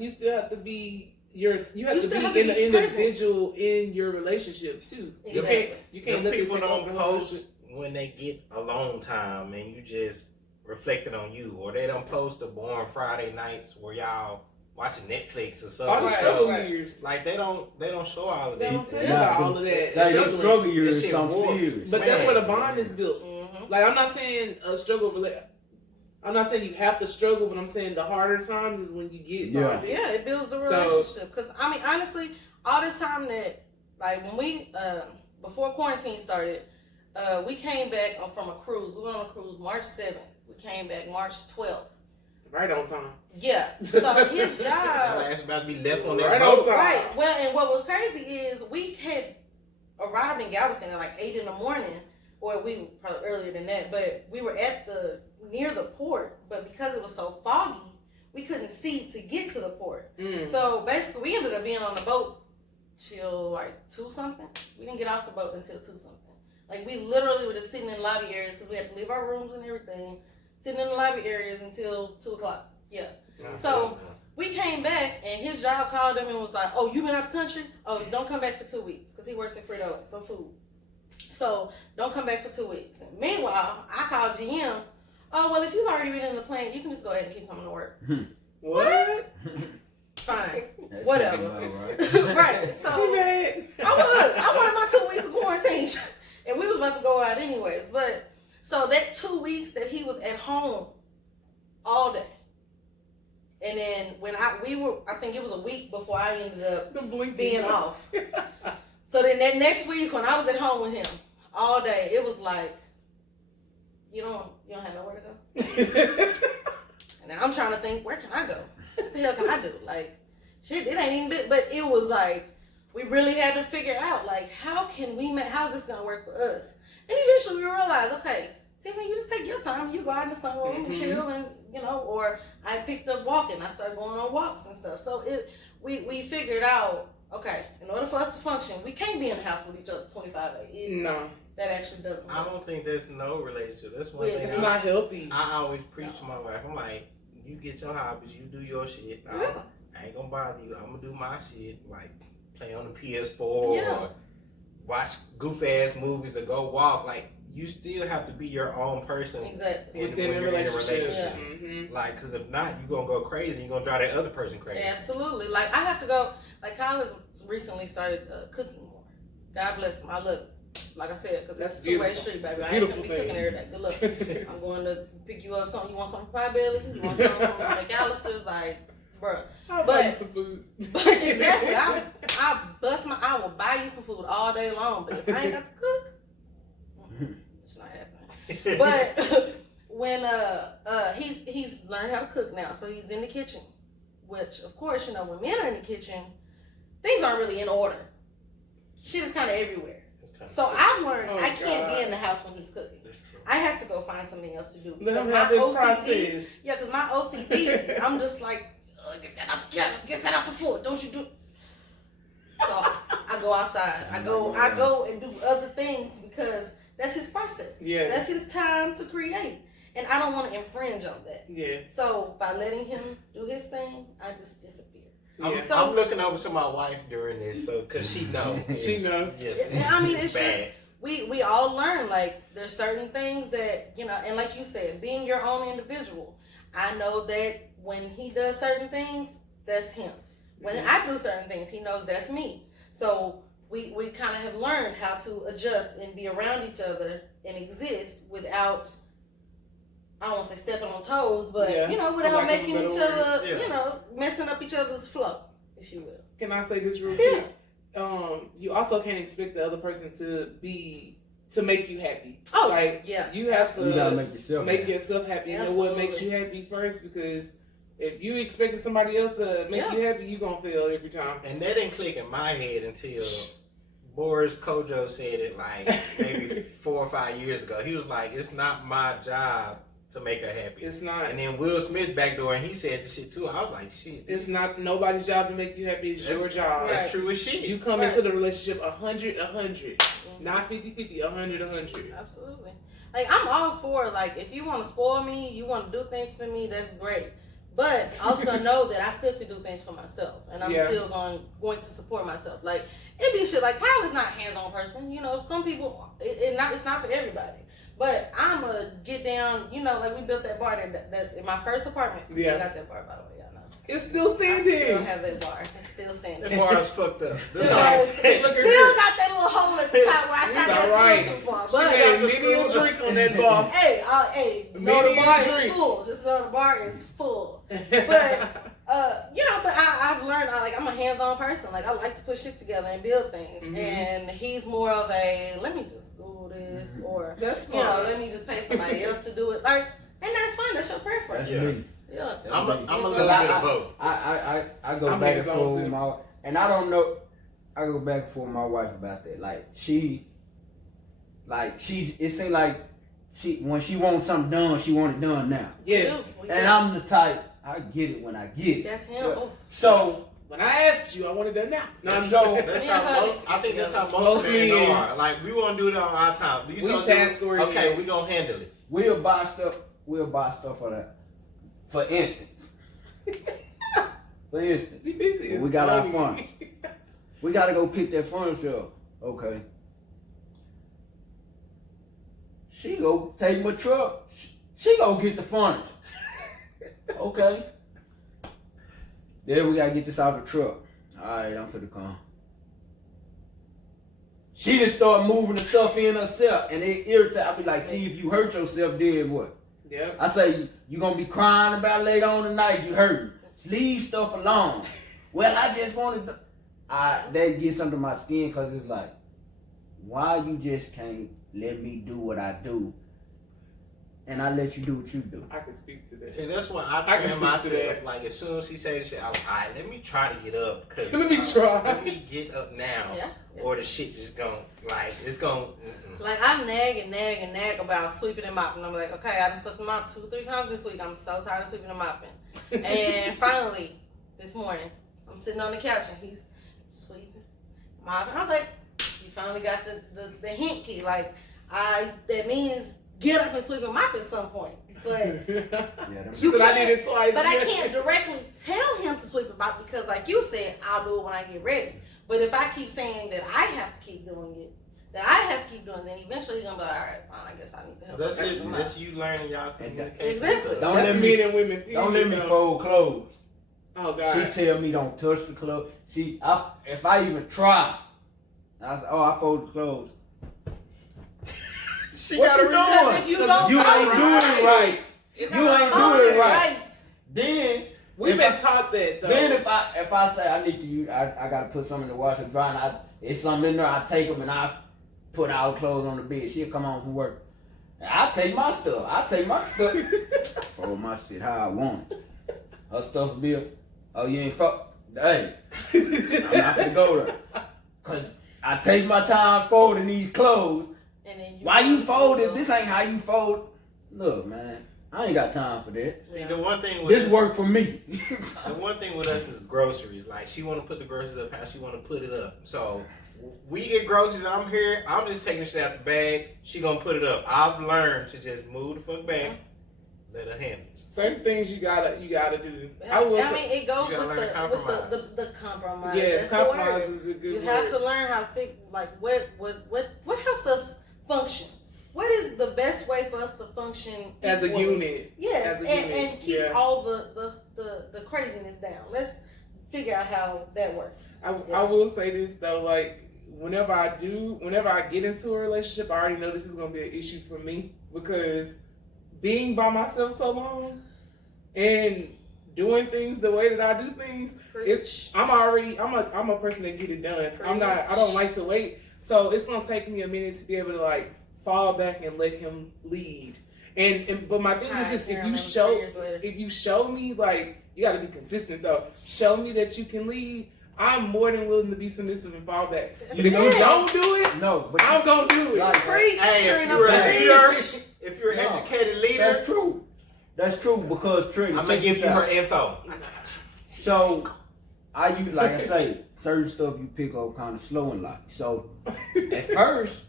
you still have to be you have to be an individual in your relationship too. Exactly. You can't let people don't post when they get alone time and you just reflecting on you, or they don't post the boring Friday nights where y'all watching Netflix or something. All the struggle years. Like, they don't show all of that. They don't tell about all of that. Like, the struggle years, some serious. But that's where the bond is built. Like, I'm not saying a struggle. I'm not saying you have to struggle, but I'm saying the harder times is when you get bonded. Yeah, it builds the relationship. Because, I mean, honestly, all this time that, like, when we, before quarantine started, we came back from a cruise. We went on a cruise March 7th. We came back March 12th. Right on time. Yeah. So his job. Last about to be left on that right boat. On time. Right. Well, and what was crazy is we had arrived in Galveston at like 8 a.m, or we were probably earlier than that, but we were near the port, but because it was so foggy, we couldn't see to get to the port. So basically, we ended up being on the boat till like 2 something. We didn't get off the boat until 2 something. Like, we literally were just sitting in lobby areas because we had to leave our rooms and everything. Sitting in the lobby areas until 2 o'clock. Yeah. So we came back and his job called him and was like, "Oh, you been out the country? Oh, don't come back for 2 weeks," because he works at Frito-Lay, so food. So don't come back for 2 weeks. And meanwhile, I called GM. "Oh, well, if you've already been in the plane, you can just go ahead and keep coming to work." What? Fine. That's whatever. Right. So I wanted my 2 weeks of quarantine. And we was about to go out anyways. But So that 2 weeks that he was at home all day. And then when I think it was a week before I ended up being off. So then that next week when I was at home with him all day, it was like, you don't have nowhere to go. And then I'm trying to think, where can I go? What the hell can I do? Like, shit, it ain't even been, but it was like, we really had to figure out, like, how is this gonna work for us? And eventually we realized, okay, see, when you just take your time, you go out in the sunroom and chill, and or I picked up walking. I started going on walks and stuff. So we figured out, okay, in order for us to function, we can't be in the house with each other 25/8. No, that actually doesn't work. I don't think there's no relationship. That's one thing. It's not healthy. I always preach to my wife. I'm like, you get your hobbies, you do your shit. I ain't gonna bother you. I'm gonna do my shit, like play on the PS4 or watch goof ass movies or go walk. Like, you still have to be your own person. Exactly. When you're in a relationship. Yeah. Like, because if not, you're going to go crazy. You're going to drive that other person crazy. Absolutely. Like, I have to go. Like, Kyle has recently started cooking more. God bless him. I look, like I said, because it's a two-way street, baby. I ain't going to be cooking every day. Good luck. I'm going to pick you up something. You want something from Pie Belly? You want something from McAllister's? Like, bruh. I'll buy you some food. Exactly. I will buy you some food all day long. But if I ain't got to cook, it's not happening. But when he's learned how to cook now, so he's in the kitchen. Which, of course, when men are in the kitchen, things aren't really in order. Shit is kind of everywhere. So I've learned I can't be in the house when he's cooking. I have to go find something else to do. Because my OCD, because my OCD, I'm just like, get that out the counter, get that out the floor. Don't you do? So I go outside. I go and do other things because that's his process. Yeah, that's his time to create, and I don't want to infringe on that. Yeah. So by letting him do his thing, I just disappear. I'm looking over to my wife during this, so because she knows. She knows. Yes. I mean, it's bad. Just we all learn. Like, there's certain things that and like you said, being your own individual. I know that when he does certain things, that's him. When I do certain things, he knows that's me. So we kind of have learned how to adjust and be around each other and exist without, I don't want to say stepping on toes, but without making each other, messing up each other's flow, if you will. Can I say this real quick? You also can't expect the other person to make you happy. Oh, like, you have to gotta make yourself happy. And what makes you happy first, because if you expected somebody else to make you happy, you're going to fail every time. And that didn't click in my head until Boris Kojo said it like maybe 4 or 5 years ago. He was like, it's not my job to make her happy. It's not. And then Will Smith backdoor, and he said the shit too. I was like, shit. It's not nobody's job to make you happy. It's your job. That's true as shit. You come into the relationship 100, not 50-50, 100. Absolutely. Like, I'm all for, like, if you want to spoil me, you want to do things for me, that's great. But also know that I still can do things for myself, and I'm still going to support myself. Like, it be shit like Kyle is not a hands-on person. Some people it's not for everybody. But I'm a get down. Like, we built that bar that in my first apartment. I still got that bar, by the way. Y'all know. It's still standing. I still have that bar. It's still standing. That bar is fucked up. That's all I'm saying. Still got that little hole at the top where I shot that screw too far. But she had many a drink on that bar. Hey, no, the bar is full. Just know the bar is full. But but I've learned I'm a hands-on person. Like, I like to put shit together and build things. Mm-hmm. And he's more of a let me just Google this, or let me just pay somebody else to do it. Like, and that's fine. That's your preference. Yeah. I'm a little bit of both. I go back and forth with my, and I don't know. I go back and forth with my wife about that. It seems like when she wants something done, she want it done now. Yes. And I'm the type, I get it when I get it. That's him. Yeah. So when I asked you, I want it done now. I think that's how most men are. Like, we want to do it on our time. We gonna handle it. We'll buy stuff for that. For instance, we got our furniture. We gotta go pick that furniture up. Okay. She go take my truck. She go get the furniture. Okay. Then we gotta get this out of the truck. Alright, I'm finna come. she just start moving the stuff in herself, and it irritates. I be like, see, if you hurt yourself, then what? Yep. I say, you gonna be crying about later on tonight, you hurt. Leave stuff alone. Well, I just wanted to. That gets under my skin because it's like, why you just can't let me do what I do and I let you do what you do? I can speak to that. See, that's why I train myself. Like, as soon as she says shit, I was like, all right, let me try to get up. Cause let me try. Let me get up now. Yeah. Or the shit just gon' like, it's gon' Like, I nag about sweeping and mopping. I'm like, okay, I done swept and mopped 2-3 times this week. I'm so tired of sweeping and mopping. And finally, this morning, I'm sitting on the couch and he's sweeping, mopping. I was like, you finally got the hint key. Like, that means get up and sweep and mop at some point. But I did it twice. But I can't directly tell him to sweep and mop because, like you said, I'll do it when I get ready. But if I keep saying that I have to keep doing it, then eventually he's gonna be like, all right, fine, I guess I need to help. That's you learning y'all communication. Exactly. Don't let me fold clothes. Oh God. She tell me don't touch the clothes. See, if I even try, I say, I fold the clothes. She what gotta because if you don't you ain't doing it right. You ain't doing it right. Then we've been taught that though. Then if I say I need to use, I gotta put something in the washer dry, and it's something in there, I take them and I put our clothes on the bed. She'll come home from work. I take my stuff. Fold my shit how I want it. Her stuff will be, oh, you ain't fuck. Hey, I'm not gonna go there. Cause I take my time folding these clothes. And then why you fold it? This ain't how you fold. Look, man, I ain't got time for that. See, the one thing with this work for me. The one thing with us is groceries. Like, she want to put the groceries up how she want to put it up. So we get groceries. I'm here. I'm just taking shit out the bag. She gonna put it up. I've learned to just move the fuck back. Let her handle it. Certain things you gotta do. I mean, it goes with the compromise. Yes, that's compromise is a good You word. have to learn how to figure, like, what helps us function. What is the best way for us to function as equally? a unit? Yes, and keep all the craziness down. Let's figure out how that works. I will say this though, like, whenever I get into a relationship, I already know this is gonna be an issue for me because being by myself so long and doing things the way that I do things, I'm a person that get it done. I don't like to wait. So it's gonna take me a minute to be able to like fall back and let him lead. But my thing is this: if you show me, like, you got to be consistent though. Show me that you can lead. I'm more than willing to be submissive and fall back. If you don't do it, but I'm gonna do it. Like, preach. Hey, if you're a leader, if you're an educated leader, that's true. That's true because Trina, I'm gonna give you her info. So like I say, certain stuff you pick up kind of slow in life. So at first,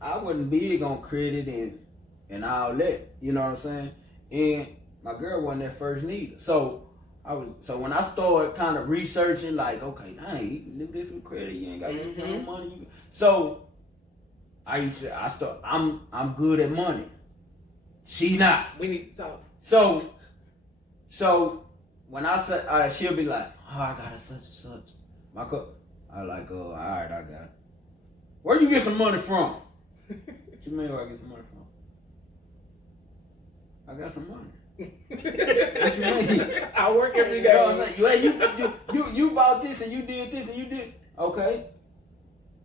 I wasn't big on credit and all that. You know what I'm saying? And my girl wasn't that first neither. So when I started kind of researching, like, okay, dang, you can do this with credit. You ain't got no money. So I'm good at money. She not. We need to talk. So when I say, she'll be like, oh, I got it such and such. My cup. I like, all right, I got it. Where you get some money from? What you mean where I get some money from? I got some money. What you mean? I work every day. You bought this and you did this and you did. Okay.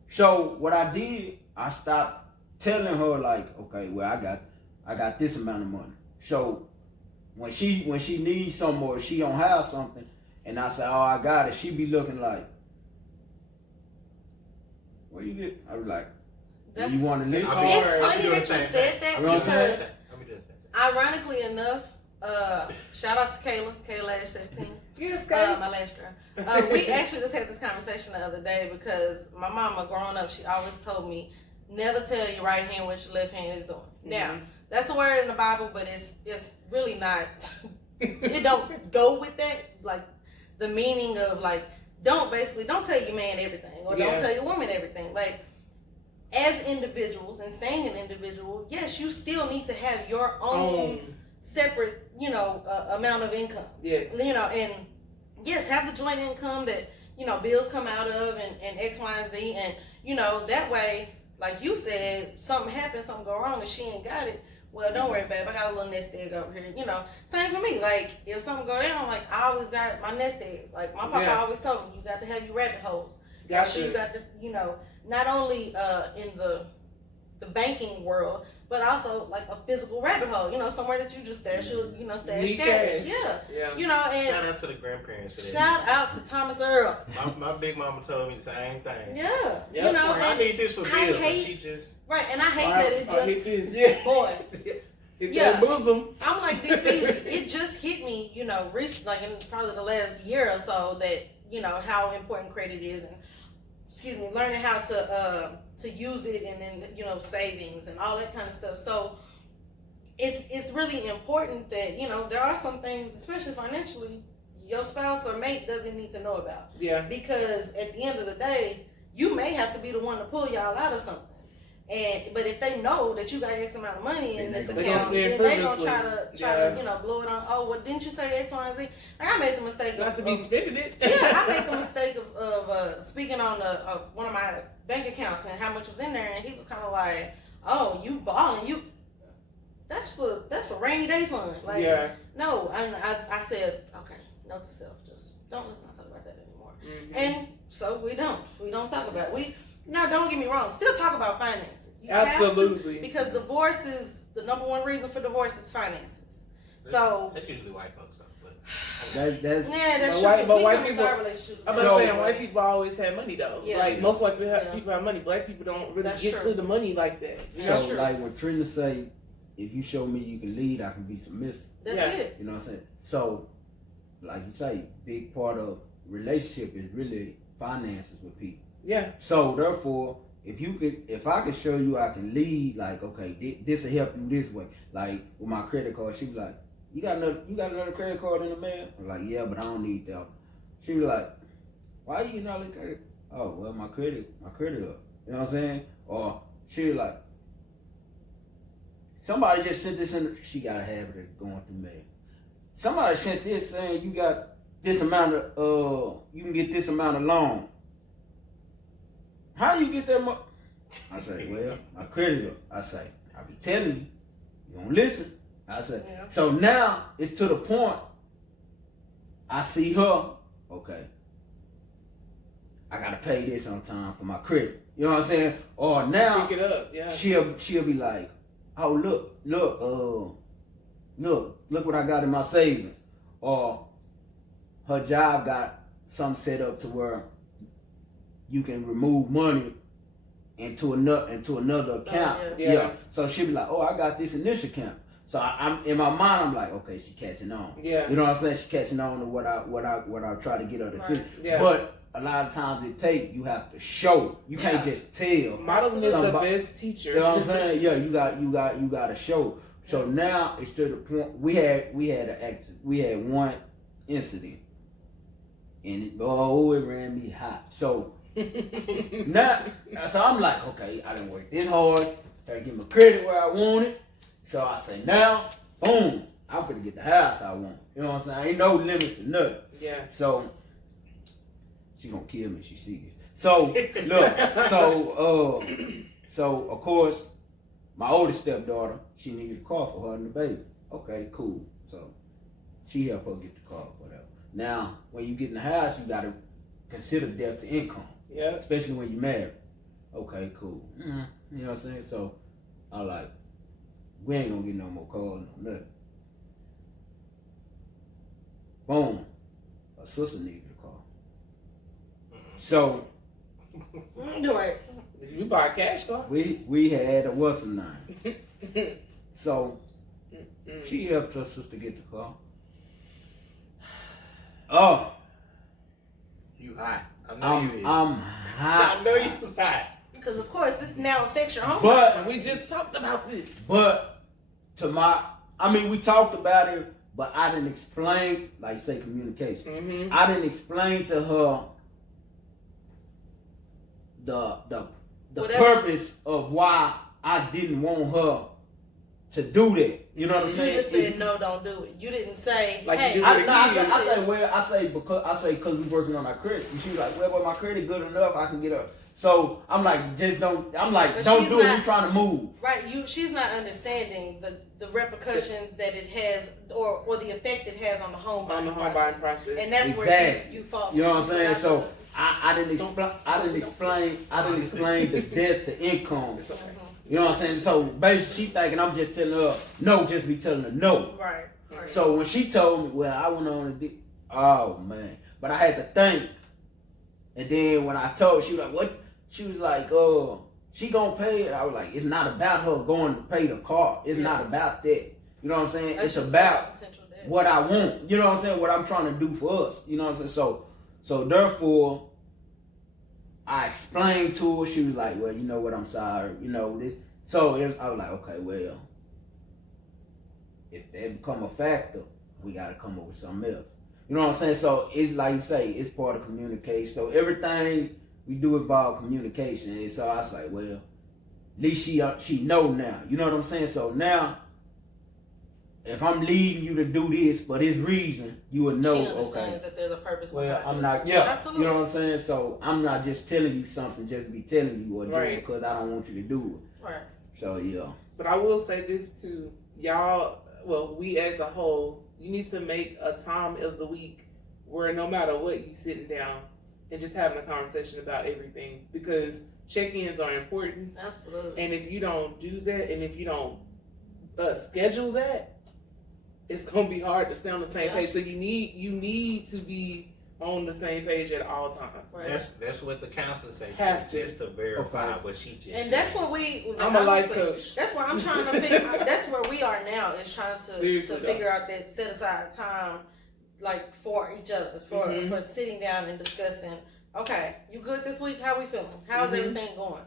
So what I did, I stopped telling her like, okay, well I got this amount of money. So when she needs something or she don't have something, and I say, oh, I got it, she be looking like, where you get? I was like, do you want to live? It's funny that you said that because, ironically enough, shout out to Kayla Ash 17. Yes, Kayla. My last girl. We actually just had this conversation the other day because my mama, growing up, she always told me, never tell your right hand what your left hand is doing. Mm-hmm. Now, that's a word in the Bible, but it's really not, it don't go with that. Like, the meaning of, like, don't tell your man everything or don't tell your woman everything. Like, as individuals and staying an individual, yes, you still need to have your own separate, amount of income. Yes. And yes, have the joint income that, bills come out of and X, Y, and Z. And, you know, that way, like you said, something happens, something go wrong, and she ain't got it. Well, don't worry, babe. I got a little nest egg over here. You know, same for me. Like, if something go down, like, I always got my nest eggs. Like, my papa always told me, you got to have your rabbit holes. Gotcha. You got to, you know, not only in the banking world, but also like a physical rabbit hole. You know, somewhere that you just stash your, you know, stash cash. Yeah. You know, and shout out to the grandparents for that. Shout out to Thomas Earl. My big mama told me the same thing. Yeah. Yep. You know, I need this for bills. She just and I hate that it just boy. Hit that bosom. I'm like, it just hit me, you know, recently, like in probably the last year or so, that, you know, how important credit is, and learning how to use it, and then, you know, savings and all that kind of stuff. So it's really important that, you know, there are some things, especially financially, your spouse or mate doesn't need to know about. Yeah. Because at the end of the day, you may have to be the one to pull y'all out of something. But if they know that you got X amount of money in this account, then they gonna try to you know, blow it on. Oh, well, didn't you say X, Y, and Z? Like, I made the mistake not to be spending it. Yeah, I made the mistake of speaking on one of my bank accounts and how much was in there, and he was kind of like, "Oh, you balling? You that's for rainy day fund." Like, no, and I said, okay, note to self, just let's not talk about that anymore. Mm-hmm. And so we don't talk about it. We. No, don't get me wrong. Still talk about finances. You absolutely. Have to, because divorce is the number one reason for divorce is finances. That's usually white folks, though. But that's true. But white people, I'm saying white people always have money though. Yeah. Like most white people have money. Black people don't really get to the money like that. So like when Trina say, if you show me you can lead, I can be submissive. That's it. You know what I'm saying? So, like you say, big part of relationship is really finances with people. Yeah. So therefore, if I could show you I can lead, like, okay, this will help you this way. Like with my credit card, she was like, you got another credit card in the mail? I'm like, yeah, but I don't need that. She was like, why you getting all the credit? Oh, well, my credit up. You know what I'm saying? Or she was like, somebody just sent this in. She got a habit of going through mail. Somebody sent this saying you got this amount of you can get this amount of loan. How you get that money? I say, well, my credit up. I say, I be telling you, you don't listen. I say, so now it's to the point. I see her. Okay, I gotta pay this on time for my credit. You know what I'm saying? Or now, pick it up. Yeah. She'll be like, oh look what I got in my savings. Or her job got something set up to where you can remove money into another account. Yeah. So she'll be like, oh, I got this in this account. So I'm in my mind, I'm like, okay, she catching on. Yeah. You know what I'm saying? She catching on to what I try to get her to see. Yeah. But a lot of times you have to show. You can't just tell. Modeling is the best teacher. You know what I'm saying? Yeah, you got to show. So now it's to the point we had one incident, and it ran me hot. So now, so I'm like, okay, I didn't work this hard. I get my credit where I want it. So I say, now, boom, I'm gonna get the house I want. You know what I'm saying? Ain't no limits to nothing. Yeah. So she gonna kill me if she see this. So look, so of course, my oldest stepdaughter, she needed a car for her and the baby. Okay, cool. So she helped her get the car, whatever. Now, when you get in the house, you gotta consider debt to income. Yeah. Especially when you're married. Okay, cool. Mm-hmm. You know what I'm saying? So I like, we ain't gonna get no more cars, no nothing. Boom. Her sister needed a car. So you buy a cash car? We had a what's her name. So she helped her sister get the car. Oh. You hot. I know you is. I'm hot. I know you hot. Because of course this now affects your home. But we just talked about this. But we talked about it, but I didn't explain, like say communication. Mm-hmm. I didn't explain to her the purpose of why I didn't want her to do that. You know what I'm saying? You just said no, don't do it. You didn't say, like, hey. I say because we working on our credit. And she was like, well, but my credit good enough. I can get So I'm like, just don't. I'm like, But don't she's do it. not- You trying to move. Right, she's not understanding the repercussions that it has, or the effect it has on the home buying process. And that's where Exactly. you fall. You know what I'm saying? That's So I didn't explain the debt to income. You know what I'm saying? So basically, she thinking I'm just telling her no, just be telling her no. right. So when she told me, well, I went on and did, oh man, but I had to think. And then when I told, she was like, what? She was like, she gonna pay it. I was like, it's not about her going to pay the car. It's not about that. You know what I'm saying? That's it's just about potential debt. what I want. You know what I'm saying? What I'm trying to do for us. You know what I'm saying? So therefore, I explained to her. She was like, well, you know what? I'm sorry. You know this. So I was like, okay, well, if that become a factor, we gotta come up with something else. You know what I'm saying? So it's like you say, it's part of communication. So everything we do involve communication. And so I was like, well, at least she know now. You know what I'm saying? So now, if I'm leading you to do this for this reason, you would know, She understands okay. that there's a purpose Well, behind I'm it. not, Absolutely. you know what I'm saying? So I'm not just telling you something just to be telling you or do it because I don't want you to do it. Right. So yeah. But I will say this too, y'all. Well, we as a whole, you need to make a time of the week where no matter what, you sitting down and just having a conversation about everything, because check-ins are important. Absolutely. And if you don't do that, and if you don't schedule that, it's gonna be hard to stay on the same page. So you need to be on the same page at all times. Right. That's what the counselor says. Have to. Just to verify what she just And said. that's what we. I'm a life honestly, coach. That's where I'm trying to figure. That's where we are now. Is trying to Seriously, figure out that set aside time, like for each other, for sitting down and discussing. Okay, you good this week? How we feeling? How's everything going?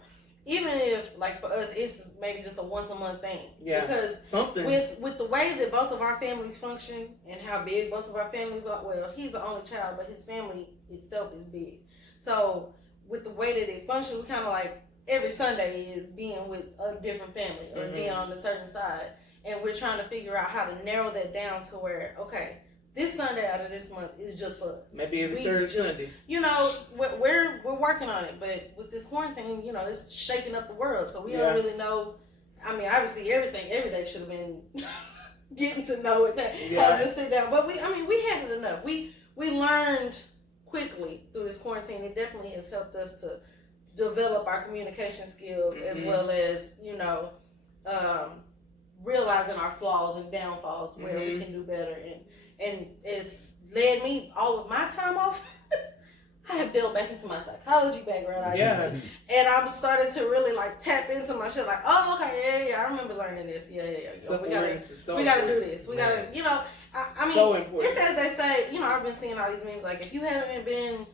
Even if, like, for us, it's maybe just a once a month thing. Yeah. Because Something. with the way that both of our families function and how big both of our families are, well, he's the only child, but his family itself is big. So with the way that it functions, we kind of like every Sunday is being with a different family or being on a certain side, and we're trying to figure out how to narrow that down to where, okay, this Sunday out of this month is just for us. Maybe every third Sunday. You know, we're working on it, but with this quarantine, you know, it's shaking up the world, so we don't really know. I mean, obviously, every day should have been getting to know it. Just sit down, but we had it enough. We learned quickly through this quarantine. It definitely has helped us to develop our communication skills as well as, you know, realizing our flaws and downfalls where we can do better, and it's led me all of my time off. I have delved back into my psychology background, and I'm starting to really like tap into my shit. Like, oh, okay, yeah, I remember learning this. Yeah. We gotta do this. We gotta, you know. I mean, so important. It's as they say. You know, I've been seeing all these memes. Like, if you haven't been,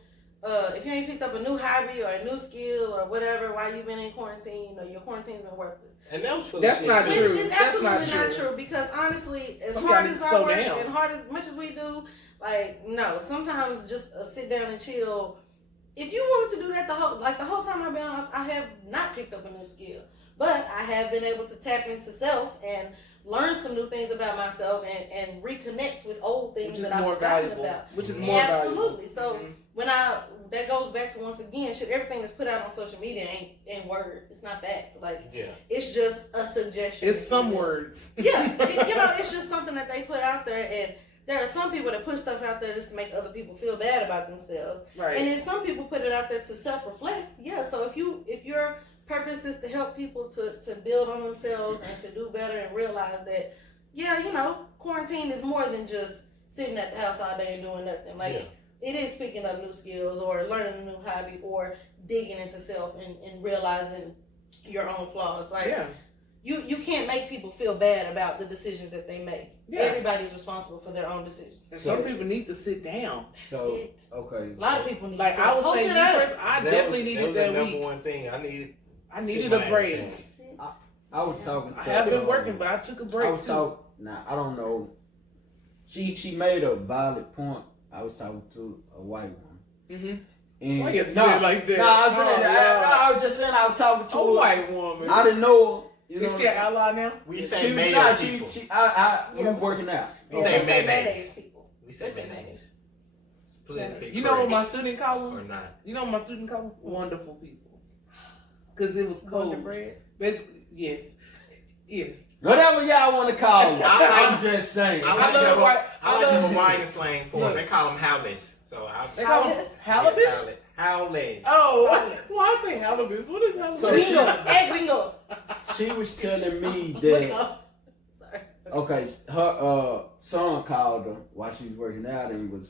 if you ain't picked up a new hobby or a new skill or whatever while you've been in quarantine, you know, your quarantine's been worthless. And that's not true. Which is absolutely not true, because honestly, as hard as I work and hard as much as we do, like, no, sometimes just sit down and chill. If you wanted to do that the whole time I've been off, I have not picked up a new skill, but I have been able to tap into self and learn some new things about myself and reconnect with old things that I've forgotten about. Which is more valuable. Absolutely. So when that goes back to, once again, everything that's put out on social media ain't word. It's not facts. Like, it's just a suggestion. It's some words. Yeah, you know, it's just something that they put out there, and there are some people that put stuff out there just to make other people feel bad about themselves. Right. And then some people put it out there to self-reflect. Yeah. So if your purpose is to help people to build on themselves and to do better and realize that, yeah, you know, quarantine is more than just sitting at the house all day and doing nothing. Like, it is picking up new skills or learning a new hobby or digging into self and realizing your own flaws. Like, you can't make people feel bad about the decisions that they make. Yeah. Everybody's responsible for their own decisions. And some people need to sit down. That's it. Okay. A lot of people need to sit down. Like, I would say, first, I definitely needed that week. That was the number one thing I needed a break. I was talking to I have been working, but I took a break too. I don't know. She made a valid point. I was talking to a white woman. And why you have to say it like that? I was just saying I was talking to a white woman. I didn't know her. You is she an ally now? We say male people. We working out. We say mayonnaise. We say mayonnaise. You know what my student call them? Or not. You know what my student call them? Wonderful people. because it was cold. Wonder Bread. Basically, yes. Whatever y'all want to call it. I'm just saying. I like the Hawaiian slang for it. Look. They call them howlers. So They call them halibus? Howlers. Oh, well, I say halibus. What is halibus? So Gringo. she was telling me Look that, up. Sorry. okay, her son called her while she was working out and was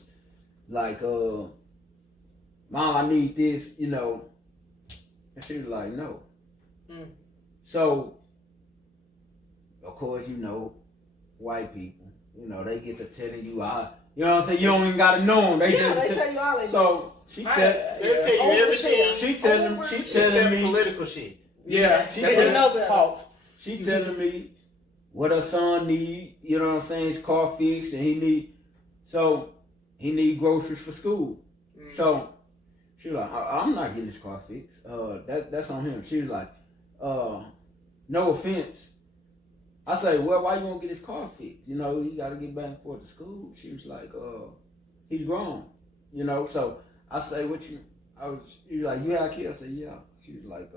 like, Mom, I need this, you know. And she was like, no. So, of course, you know, white people, you know, they get to telling you, you know what I'm saying? You don't even got to know them. They tell you all that. So, They'll tell you everything. She telling me political shit. Yeah, She that's telling- a no fault. She telling me what her son need, you know what I'm saying, his car fixed and he need groceries for school. So she was like, I'm not getting his car fixed. That's on him. She was like, no offense. I say, well, why you won't get his car fixed? You know, he gotta get back and forth to school. She was like, he's grown. You know, so I say, she was like, you have kids? I said, yeah. She was like,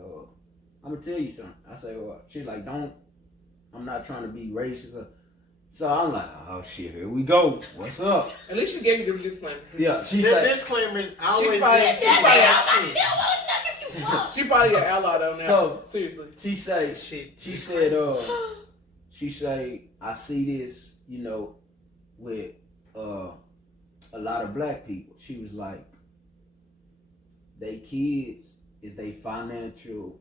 I'm gonna tell you something. I say, well, she's like, I'm not trying to be racist. So I'm like, oh shit, here we go. What's up? At least she gave you the disclaimer. Yeah, she The said. disclaimer always She probably an ally though now. So seriously. She said, I see this, you know, with a lot of black people. She was like, they kids is they financial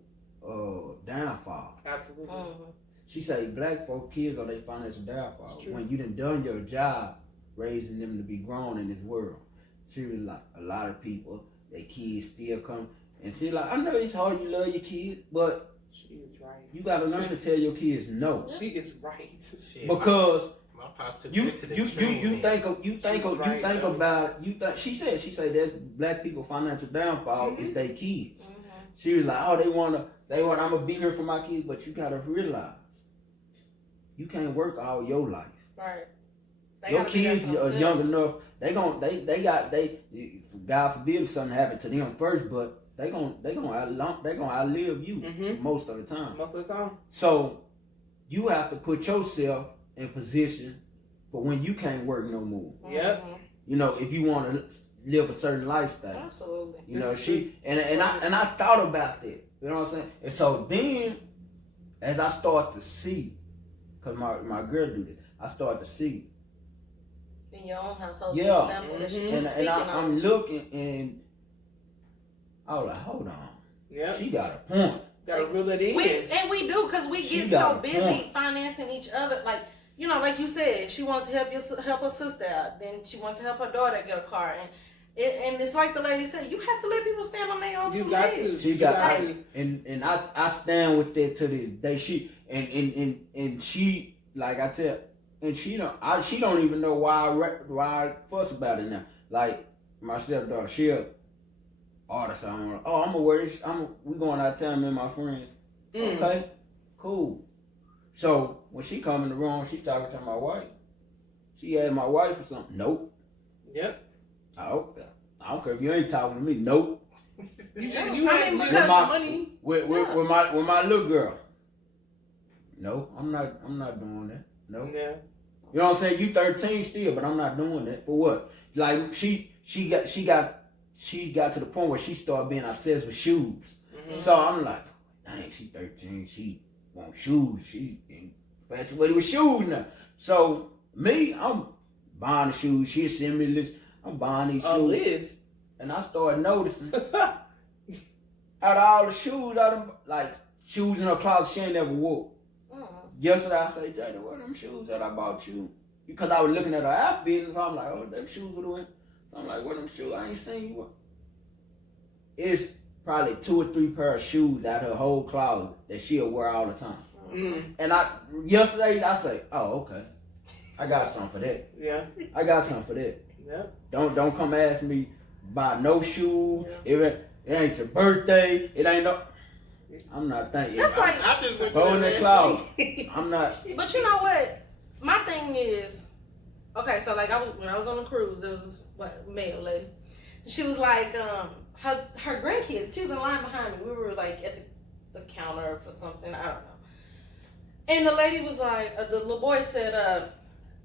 downfall. Absolutely. She said black folk kids are their financial downfall. When you done your job raising them to be grown in this world. She was like, a lot of people, their kids still come. And she like, I know it's hard, you love your kids, but she is right. You gotta learn to tell your kids no. She is right. Because my pops took you to the she said there's black people financial downfall is their kids. She was like, oh, they want I'm gonna be here for my kids, but you gotta realize you can't work all your life. Right. Your kids are young enough. God forbid if something happened to them first, but they gonna outlive you most of the time. Most of the time. So you have to put yourself in position for when you can't work no more. Yep. You know, if you want to live a certain lifestyle. Absolutely. You know, I thought about that. You know what I'm saying? And so then, as I start to see, cause my girl do this, I start to see. In your own household, yeah, the example that she and speaking I'm looking and I was like, hold on. Yeah. She got a point. Gotta reel it in. We do, because we get so busy financing each other. Like, you know, like you said, she wanted to help her sister out. Then she wanted to help her daughter get a car. And it's like the lady said, you have to let people stand on their own two legs. She got to. And I stand with that to this day. She and she, like I tell, and she don't even know why I fuss about it now. Like my stepdaughter, she'll all the time. Oh, I'm gonna wear this. We going out of town, me and my friends. Okay, cool. So when she come in the room, she's talking to my wife. She asked my wife for something. Nope. Yep. I don't care if you ain't talking to me. Nope. You had money with my little girl. No, I'm not doing that. No. Yeah. You know what I'm saying? You 13 still, but I'm not doing that. For what? Like she got to the point where she started being obsessed with shoes. So I'm like, dang, she 13, she want shoes. She infatuated with shoes now. So me, I'm buying the shoes. She'll send me a list. I'm buying these shoes. Liz. And I started noticing out of all the shoes, like shoes in her closet she ain't never wore. Yesterday I say, Jada, what are them shoes that I bought you? Because I was looking at her outfit, and so I'm like, oh, them shoes would have went. So I'm like, what them shoes? I ain't seen you. It's probably 2 or 3 pair of shoes out her whole closet that she'll wear all the time. And yesterday I say, oh, okay. I got something for that. Yeah. I got something for that. Yeah. Don't come ask me buy no shoes. Yeah. It ain't your birthday. It ain't no. I'm not thinking. That's like I just went go in the closet. I'm not. But you know what? My thing is, okay. So like when I was on the cruise, there was this male lady. She was like, her grandkids. She was in line behind me. We were like at the counter for something. I don't know. And the lady was like, the little boy said,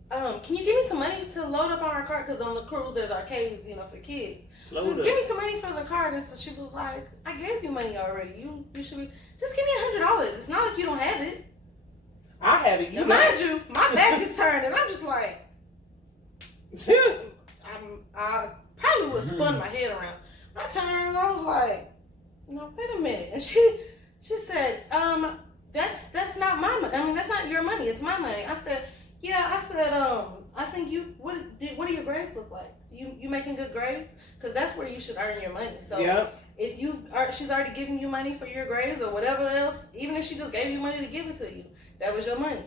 can you give me some money to load up on our card? Because on the cruise, there's arcades, for kids. Give me some money for the card. And so she was like, I gave you money already. You should be, just give me $100. It's not like you don't have it. I have it. Now, mind you, my back is turned, and I'm just like, I probably would have spun my head around. I turned, and I was like, no, wait a minute. And she said, that's not my money. I mean, that's not your money. It's my money. I said, yeah. I said, I think what do your grades look like? You making good grades? Because that's where you should earn your money. So if she's already giving you money for your grades or whatever else, even if she just gave you money to give it to you, that was your money.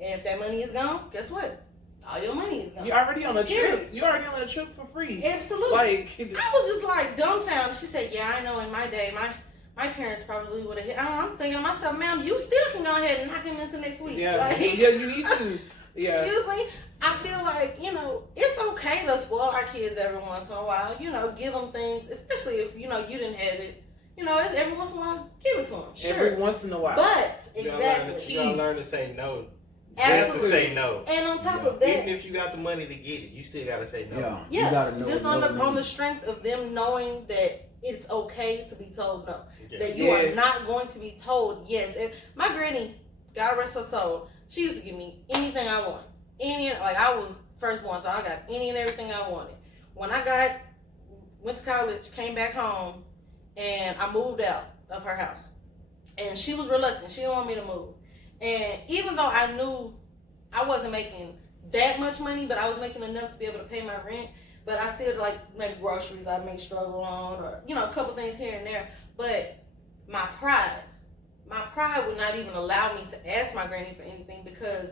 And if that money is gone, guess what? All your money is gone. You're already on a trip. You're already on a trip for free. Absolutely. I was just like dumbfounded. She said, yeah, I know in my day, my parents probably would have hit. I'm thinking to myself, ma'am, you still can go ahead and knock him into next week. Yeah, you need to. Yeah. Excuse me? I feel like, it's okay to spoil our kids every once in a while. Give them things, especially if, you didn't have it. Every once in a while, give it to them. Sure. Every once in a while. But, exactly. You gotta learn to say no. Absolutely. Just to say no. And on top of that, even if you got the money to get it, you still gotta say no. Yeah. You gotta know just on the strength of them knowing that it's okay to be told no. Yeah. That you are not going to be told yes. And my granny, God rest her soul, she used to give me anything I want. I was firstborn, so I got any and everything I wanted. When I went to college, came back home, and I moved out of her house. And she was reluctant. She didn't want me to move. And even though I knew I wasn't making that much money, but I was making enough to be able to pay my rent, but I still maybe groceries I may struggle on, or, a couple things here and there. But my pride would not even allow me to ask my granny for anything, because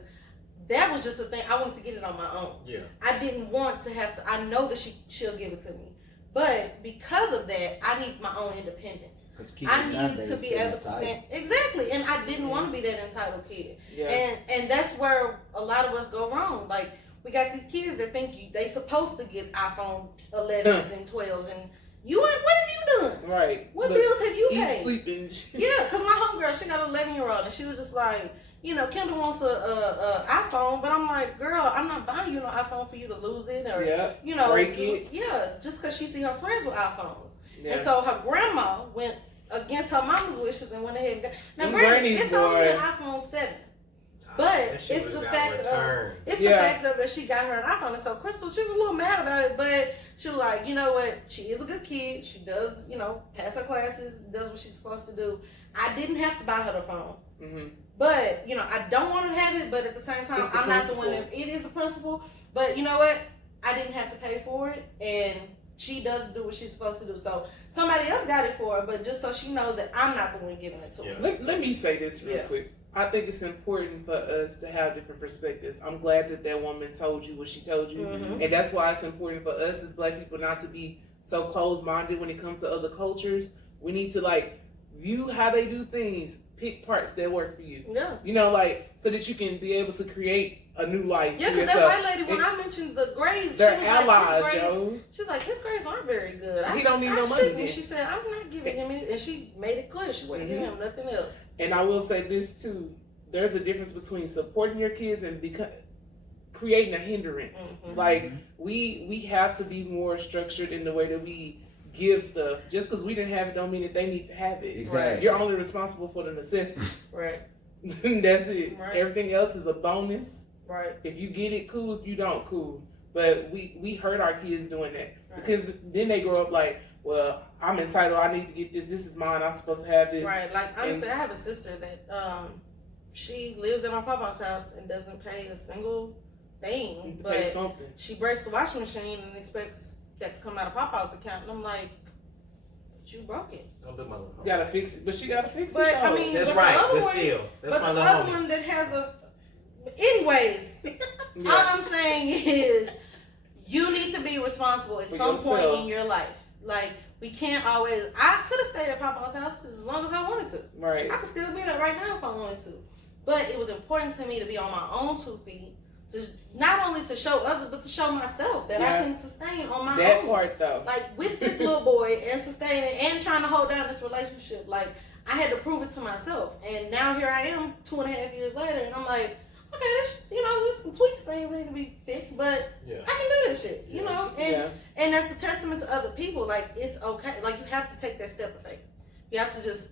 that was just a thing. I wanted to get it on my own. Yeah. I didn't want to have to. I know that she'll give it to me, but because of that, I need my own independence. I need to be able to stand. Exactly, and I didn't want to be that entitled kid. Yeah. And that's where a lot of us go wrong. Like, we got these kids that think they supposed to get iPhone 11s and 12s, and what have you done? Right. What bills have you paid? Sleeping. Yeah, because my homegirl, she got an 11-year-old, and she was just like, Kendall wants a iPhone, but I'm like, girl, I'm not buying you no iPhone for you to lose it or, break it. Yeah, just because she see her friends with iPhones. Yeah. And so her grandma went against her mama's wishes and went ahead and got. Now, granted, it's only an iPhone 7. But it's the fact of that she got her an iPhone. And so Crystal, she was a little mad about it, but she was like, you know what? She is a good kid. She does, pass her classes, does what she's supposed to do. I didn't have to buy her the phone. Mm-hmm. But, I don't want her to have it, but at the same time, I'm not the one that, it is a principle. But you know what? I didn't have to pay for it, and she does do what she's supposed to do. So somebody else got it for her, but just so she knows that I'm not the one giving it to her. Let me say this real quick. I think it's important for us to have different perspectives. I'm glad that woman told you what she told you. Mm-hmm. And that's why it's important for us as Black people not to be so closed-minded when it comes to other cultures. We need to, view how they do things, pick parts that work for you. Yeah. So that you can be able to create a new life. Yeah, because that white lady, when I mentioned the grades, they're allies, yo. She's like, his grades aren't very good. He don't need no money. And she said, I'm not giving him any, and she made it clear she wouldn't give him nothing else. And I will say this too: there's a difference between supporting your kids and creating a hindrance. Mm-hmm. We have to be more structured in the way that we give stuff. Just because we didn't have it don't mean that they need to have it. Exactly. You're only responsible for the necessities. Right. That's it. Right. Everything else is a bonus. Right. If you get it, cool. If you don't, cool. But we hurt our kids doing that. Right. Because then they grow up like, well, I'm entitled. I need to get this. This is mine. I'm supposed to have this. Right. Like, honestly, I have a sister that she lives at my papa's house and doesn't pay a single thing. But she breaks the washing machine and expects that to come out of Papa's account, and I'm like, but you broke it. Don't do my little homie. Gotta fix it, but she gotta fix but, it. I mean, that's right. But still, that's my little homie. But the other one that has a. Anyways, all I'm saying is, you need to be responsible at some point in your life. Like, we can't always. I could have stayed at Papa's house as long as I wanted to. Right. I could still be there right now if I wanted to. But it was important to me to be on my own 2 feet. To not only to show others, but to show myself that I can sustain on my own. That part, though. Like, with this little boy and sustaining and trying to hold down this relationship. Like, I had to prove it to myself. And now here I am 2.5 years later, and I'm like, okay, there's some tweaks, things need to be fixed, but I can do this shit, you know? And that's a testament to other people. Like, it's okay. Like, you have to take that step of faith. You have to just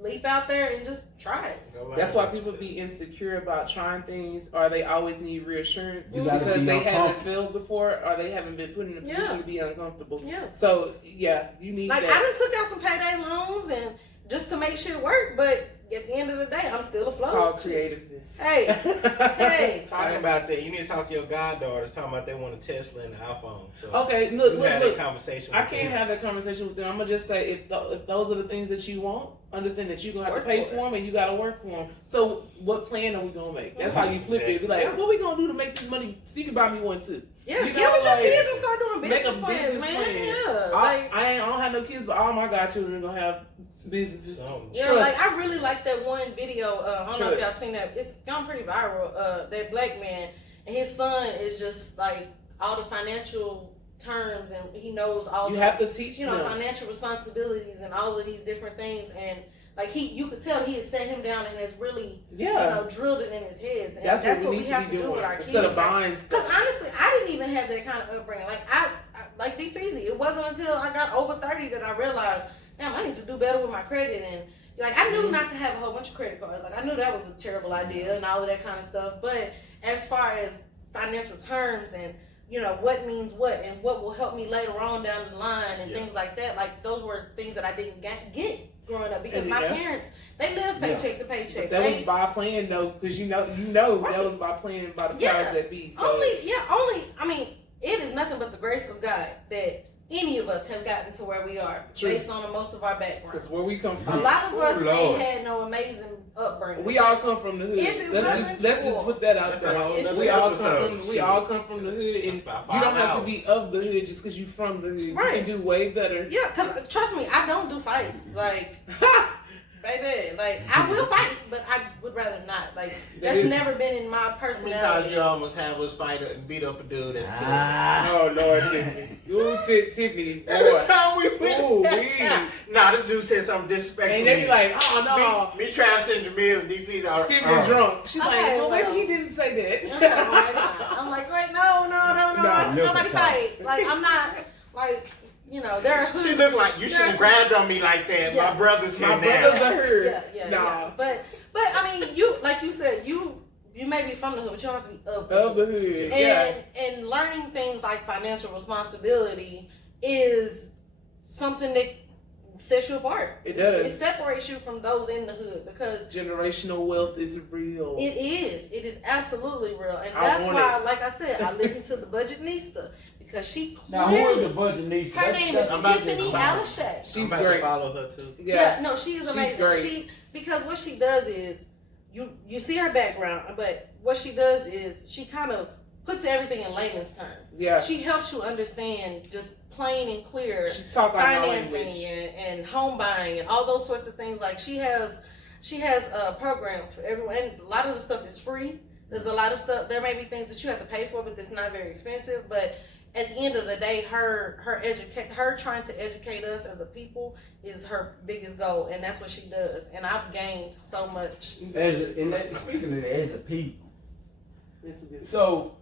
leap out there and just try it. That's why people be insecure about trying things, or they always need reassurance because be they haven't failed before, or they haven't been put in a position to be uncomfortable. So you need like that. I done took out some payday loans and just to make shit work, but at the end of the day, I'm still afloat. It's called creativeness. Hey. Talking about that, you need to talk to your goddaughters. Talking about they want a Tesla and an iPhone. So okay, look. that conversation. I can't have that conversation with them. I'm gonna just say if those are the things that you want, understand that you're gonna have to pay for them and you gotta work for them. So what plan are we gonna make? That's how you flip it. Be like, what we gonna do to make this money? So you can buy me one too. Yeah, get with your kids and start doing business make a plans, business man. plan. Yeah, I don't have no kids, but all my godchildren are gonna have businesses. Yeah, like I really like that one video. I don't know if y'all seen that. It's gone pretty viral. That black man and his son is just like all the financial terms, and he knows all. You have to teach them financial responsibilities and all of these different things, and like you could tell he has set him down and has really drilled it in his head. And that's what we have to do with our kids. Instead of buying stuff. Because honestly, I didn't even have that kind of upbringing. Like I like D Feezy. It wasn't until I got over 30 that I realized, damn, I need to do better with my credit. And like I knew not to have a whole bunch of credit cards. Like I knew that was a terrible idea and all of that kind of stuff. But as far as financial terms and what means what and what will help me later on down the line and things like that, like those were things that I didn't get growing up because my parents, they lived paycheck to paycheck. But that was by plan though, because you know that was by plan by the powers that be. So. I mean, it is nothing but the grace of God that any of us have gotten to where we are based on most of our backgrounds. Because where we come from, a lot of us ain't had no amazing upbringing. We all come from the hood. Let's just put that out there. We all come from the hood, and you don't have to be of the hood just because you from the hood. Right. You can do way better. Yeah, because trust me, I don't do fights. Like, baby, like I will fight, but I would rather not. Like that's never been in my personality. How many times you almost have us fight and beat up a dude? Oh Lord, Tiffany. Ooh, Tiffany. Every time we nah, this dude said something disrespectful. And they be like, oh no. Me Travis and Jamil and DP are Tiffany drunk. She's like, well, maybe he didn't say that. I'm like, wait, no, nobody fight. Like I'm not like. There are she looked like you should have grabbed on me like that. Yeah. My brother's here now. My brothers are here. Yeah. But I mean, like you said, you may be from the hood, but you don't have to be of the hood. And learning things like financial responsibility is something that sets you apart. It does. It separates you from those in the hood because generational wealth is real. It is. It is absolutely real, and that's why, like I said, I listen to the Budgetnista. Because she clearly, now who is the Budgetnista? Her name is Tiffany Alashak. She's great. To follow her too. Yeah, no, she is amazing. She's great. Because what she does is, you see her background, but what she does is she kind of puts everything in layman's terms. Yeah. She helps you understand just plain and clear financing and home buying and all those sorts of things. Like she has programs for everyone, and a lot of the stuff is free. There's a lot of stuff. There may be things that you have to pay for, but that's not very expensive. But at the end of the day, her trying to educate us as a people is her biggest goal, and that's what she does. And I've gained so much. Speaking of it, as a people, so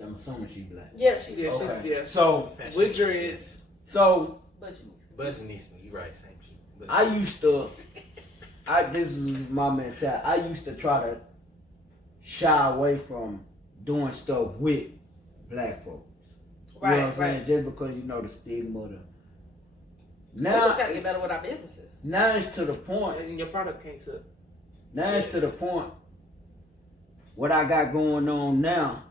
I'm assuming she's black. Yeah, she's okay. So with dreads. So Budgetnista, you right, same shit. I used to. This is my mentality. I used to try to shy away from doing stuff with black folks. You know what I'm saying? Just because the stigma. Now we just gotta get better with our businesses. Now it's to the point, and your product can't suck. Now it's to the point. What I got going on now,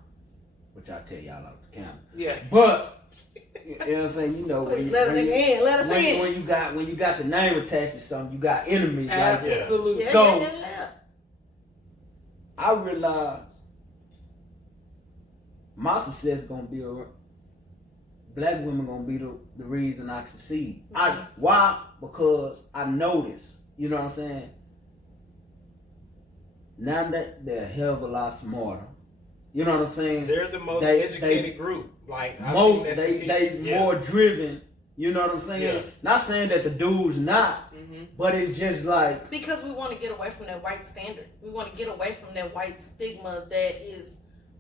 which I'll tell y'all off the camera. Yeah. But you know what I'm saying? Let us in. When you got your name attached to something, you got enemies. Absolutely. Like, so I realized my success gonna be black women gonna be the reason I succeed. Why? Because I noticed, you know what I'm saying? Now that they're a hell of a lot smarter. You know what I'm saying? They're the most educated group. Like they more driven You know what I'm saying? Yeah. Not saying that the dude's not, but it's just like because we want to get away from that white standard. We want to get away from that white stigma that is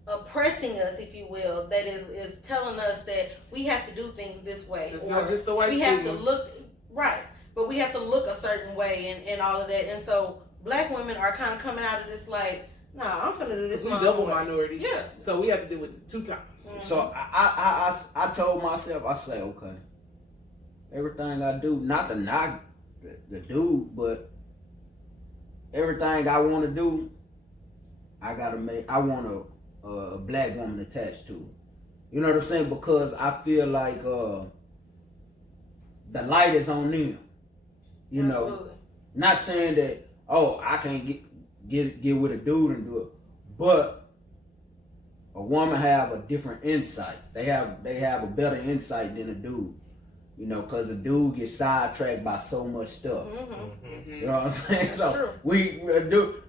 oppressing us, if you will. That is telling us that we have to do things this way. It's not just the white we stigma. have to look right, but we have to look a certain way and all of that. And so black women are kind of coming out of this like, nah, I'm finna do this. We my double own way. minorities. Yeah. So we have to do it 2 times. So I told myself, I say, okay, everything I do, not to knock the dude, but everything I want to do, I want a black woman attached to it. You know what I'm saying? Because I feel like the light is on them. You know, Absolutely. not saying that, oh, I can't get with a dude and do it, but a woman have a different insight. They have a better insight than a dude. You know, because a dude gets sidetracked by so much stuff. You know what I'm saying? That's so true.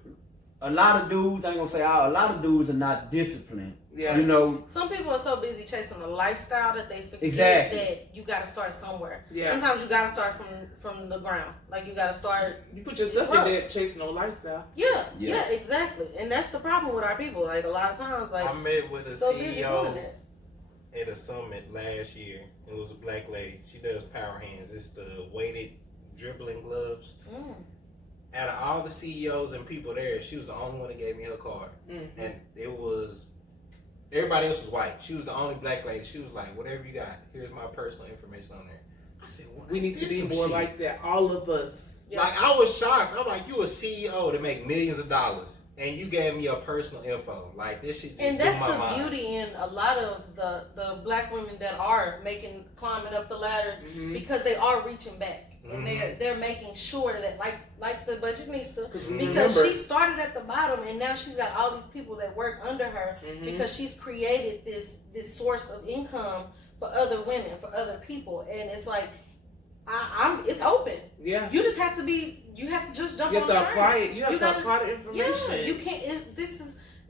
a lot of dudes, I ain't gonna say all, a lot of dudes are not disciplined. Yeah. You know, Some people are so busy chasing the lifestyle that they forget Exactly. that you got to start somewhere. Yeah. Sometimes you got to start from the ground. Like you got to start. You put yourself in there chasing no lifestyle. Yeah, exactly. And that's the problem with our people. Like a lot of times, like I met with a so busy doing CEO that. at a summit last year. It was a black lady. She does power hands. It's the weighted dribbling gloves. Out of all the CEOs and people there, she was the only one that gave me her card. And it was, everybody else was white. She was the only black lady. She was like, whatever you got, here's my personal information on there. I said, well, We need to be more like that. All of us. Yeah. Like, I was shocked. I'm like, you a CEO to make millions of dollars, and you gave me your personal info. Like, this shit just And blew that's my the mind. beauty in a lot of the black women that are climbing up the ladders because they are reaching back. And they're making sure that like the budgetnista, because she started at the bottom and now she's got all these people that work under her because she's created this source of income for other women, for other people, and it's like it's open. Yeah. You just have to just jump You on have the to train. apply it. You have to gotta- apply the information. Yeah, you can't.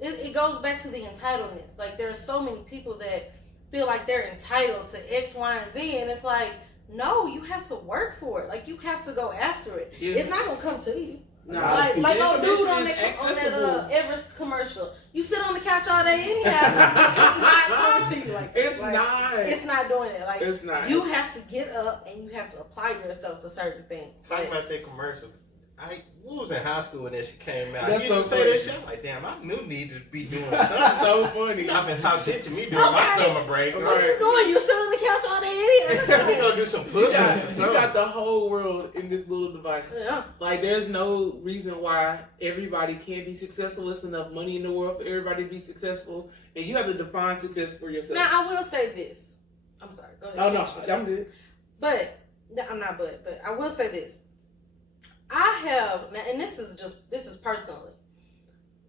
It goes back to the entitledness. Like there are so many people that feel like they're entitled to X, Y, and Z, and it's like, no, you have to work for it. Like you have to go after it. Yeah. It's not gonna come to you. No, Like the old dude information on is that accessible. Everest commercial. You sit on the couch all day anyhow. It's not coming to you like that. It's not. It's not doing it. Like It's not. You have to get up and you have to apply yourself to certain things. Talking Like, about that commercial. We was in high school when that shit came out. That's I used so to say funny. that shit. I'm like, damn, I knew need to be doing That's something. so funny. Y'all been talk shit to me during my Okay. summer break. what are you doing? You sit on the couch all day anyhow. We gonna do some You push-ups or got, you something. got the whole world in this little device. Yeah. Like, there's no reason why everybody can't be successful. It's enough money in the world for everybody to be successful. And you have to define success for yourself. Now I will say this. I'm sorry. Go ahead. Oh, no. Finish. I'm good. But I'm not. But I will say this. I have, and this is personally,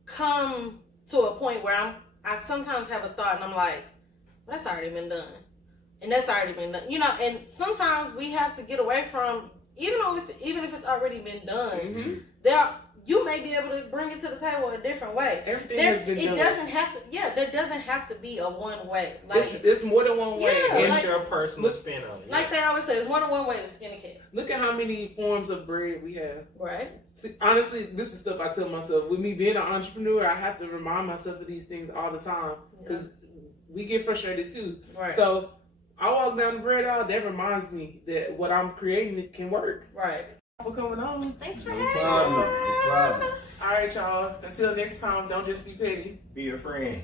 come to a point where I sometimes have a thought and I'm like, well, that's already been done, and that's already been done. You know, and sometimes we have to get away from, even if it's already been done, you may be able to bring it to the table a different way. Everything has been done. There doesn't have to be a one way. Like It's more than one way. Yeah, And It's your personal spin on it. like they always say, there's more than one way to skin a cat. look at how many forms of bread we have. Right. See, honestly, this is stuff I tell myself. With me being an entrepreneur, I have to remind myself of these things all the time because we get frustrated too. Right. So I walk down the bread aisle. That reminds me that what I'm creating it can work. Right. For coming on. Thanks for no having problem. us. No problem. All right, y'all. Until next time, don't just be petty. Be a friend.